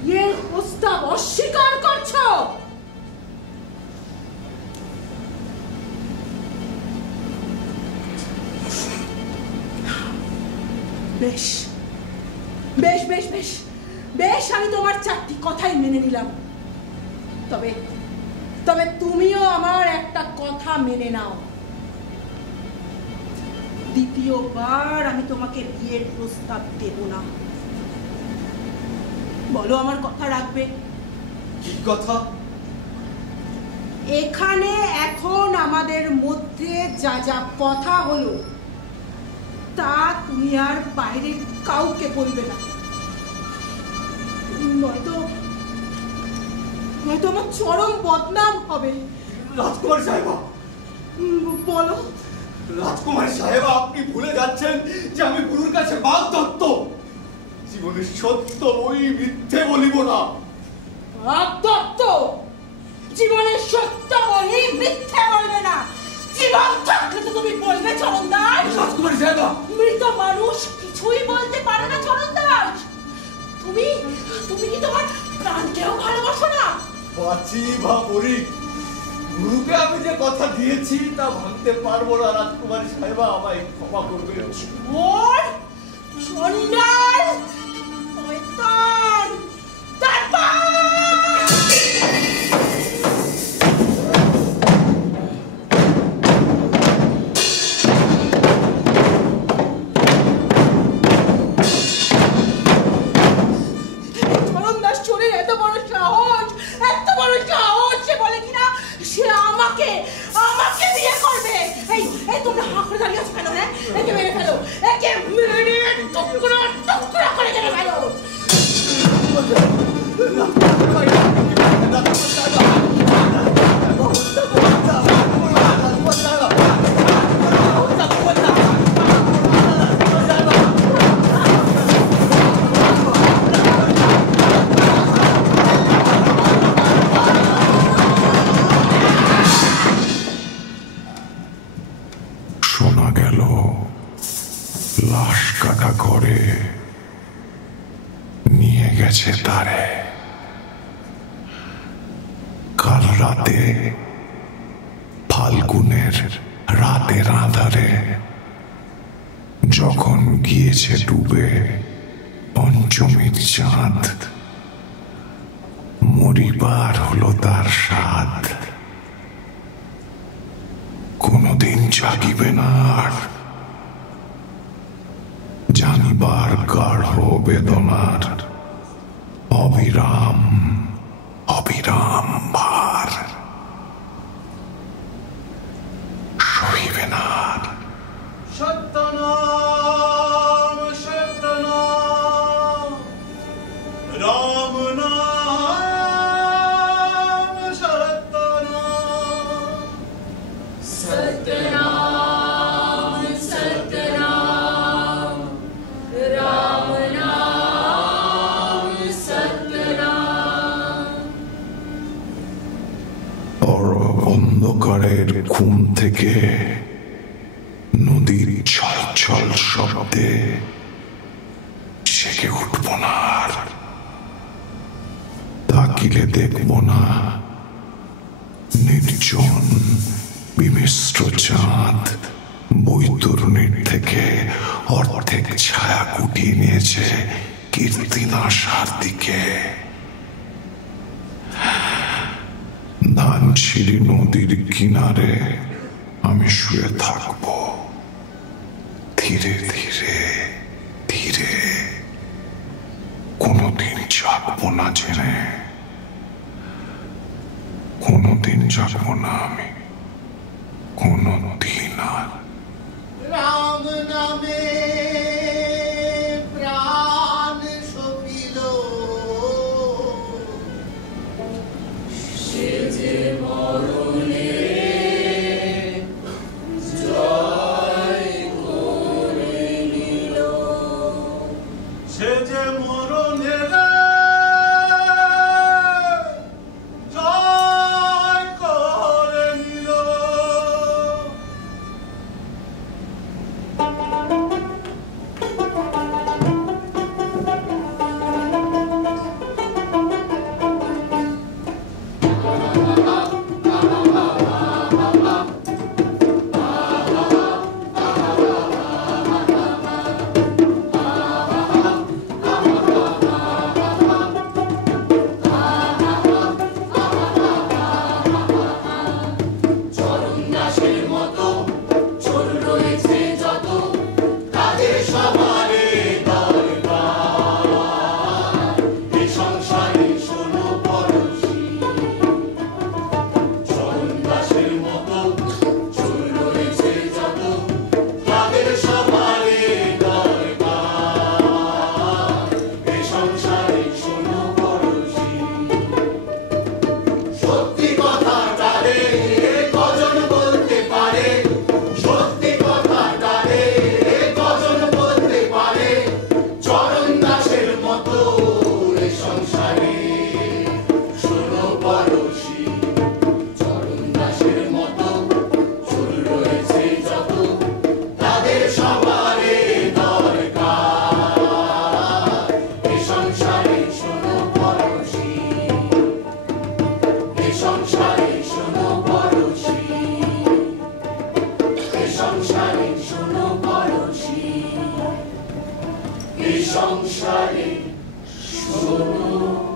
বিয়ের প্রস্তাব অস্বীকার করছো? বেশ বেশ বেশ বেশ বেশ, আমি তোমার চারটি কথাই মেনে নিলাম। তবে তবে তুমিও আমার একটা কথা মেনে নাও, দ্বিতীয়বার আমি তোমাকে বিয়ের প্রস্তাব দেব না। বলো আমার কথা রাখবে? কি কথা? এখানে এখন আমাদের মধ্যে যা যা কথা হলো তা তুমি আর বাইরে কাউকে বলবে না, নয়তো আমার চরম বদনাম হবে। রাজকুমারী সাহেবা, বলো। রাজকুমারী সাহেবা, আপনি ভুলে যাচ্ছেন যে আমি গুরুর কাছে বাদ দত্ত। জীবনের সত্য ওই মিথ্যে বলিব না। বাদ দত্ত? জীবনের সত্য বলি মিথ্যে বলবে না? জীবন থাকলে তো তুমি বলবে চরণ দাস। রাজকুমারী সাহেবা, মৃত মানুষ কিছুই বলতে পারে না চরণ দাস। তুমি কি তোমার প্রাণকেও ভালোবাসো না? বাঁচি বা মরি, গুরুকে আমি যে কথা দিয়েছি তা ভাঙতে পারবো না। রাজকুমারী সাহেবা, আমায় ক্ষমা করবেন। ওর চন্ডাল শয়তান, আমাকে বিয়ে করবে? এই তোমরা হাঁ করে দাঁড়িয়ে আছো কেন? হ্যাঁ, একে মেরে ফেলো, একে মেরে টুকরা টুকরা করে মেরে ফেলো। শোনা গেল লাশ কাটা করে নিয়ে গেছে তারে। কাল রাতে ফাল্গুনের রাতের আঁধারে যখন গিয়েছে ডুবে পঞ্চমীর চাঁদ, মরিবার হলো তার স্বাদ। কোনদিন জাগিবে না আর, জানিবার গাঢ় বেদনার অবিরাম অবিরাম ভার। সহিবে না আর। সত্যনাম সত্যনাম রাম নাম সত্যনাম सत्यनाम सत्यनाम राम नाम सत्यनाम। অন্ধকারের ঘুম থেকে নদীর ছলছল শব্দে জেগে উঠব না আর। তাকিলে দেখব না নির্জন বিমিশ্র চাঁদ বৈতরণীর থেকে অর্ধেক ছায়া গুটিয়ে নিয়েছে কীর্তিনাশার দিকে। ধানসিঁড়ি নদীর কিনারে আমি শুয়ে থাকব, ধীরে ধীরে ধীরে। কোনোদিন জাগব না জেনে, কোনোদিন জাগব না আমি, কোনোদিন আর। রাম নামে প্রাণ সপিল, এ সংসারে শোনো পড়শি চরণ দাসের মতো চুল রয়েছে যত তাদের সবারে দরকার এ সংসারে শোনো পড়শি এ সংসারে শোনো পড়শি এ সংসারে শোনো পড়শি এ সংসারে শোনো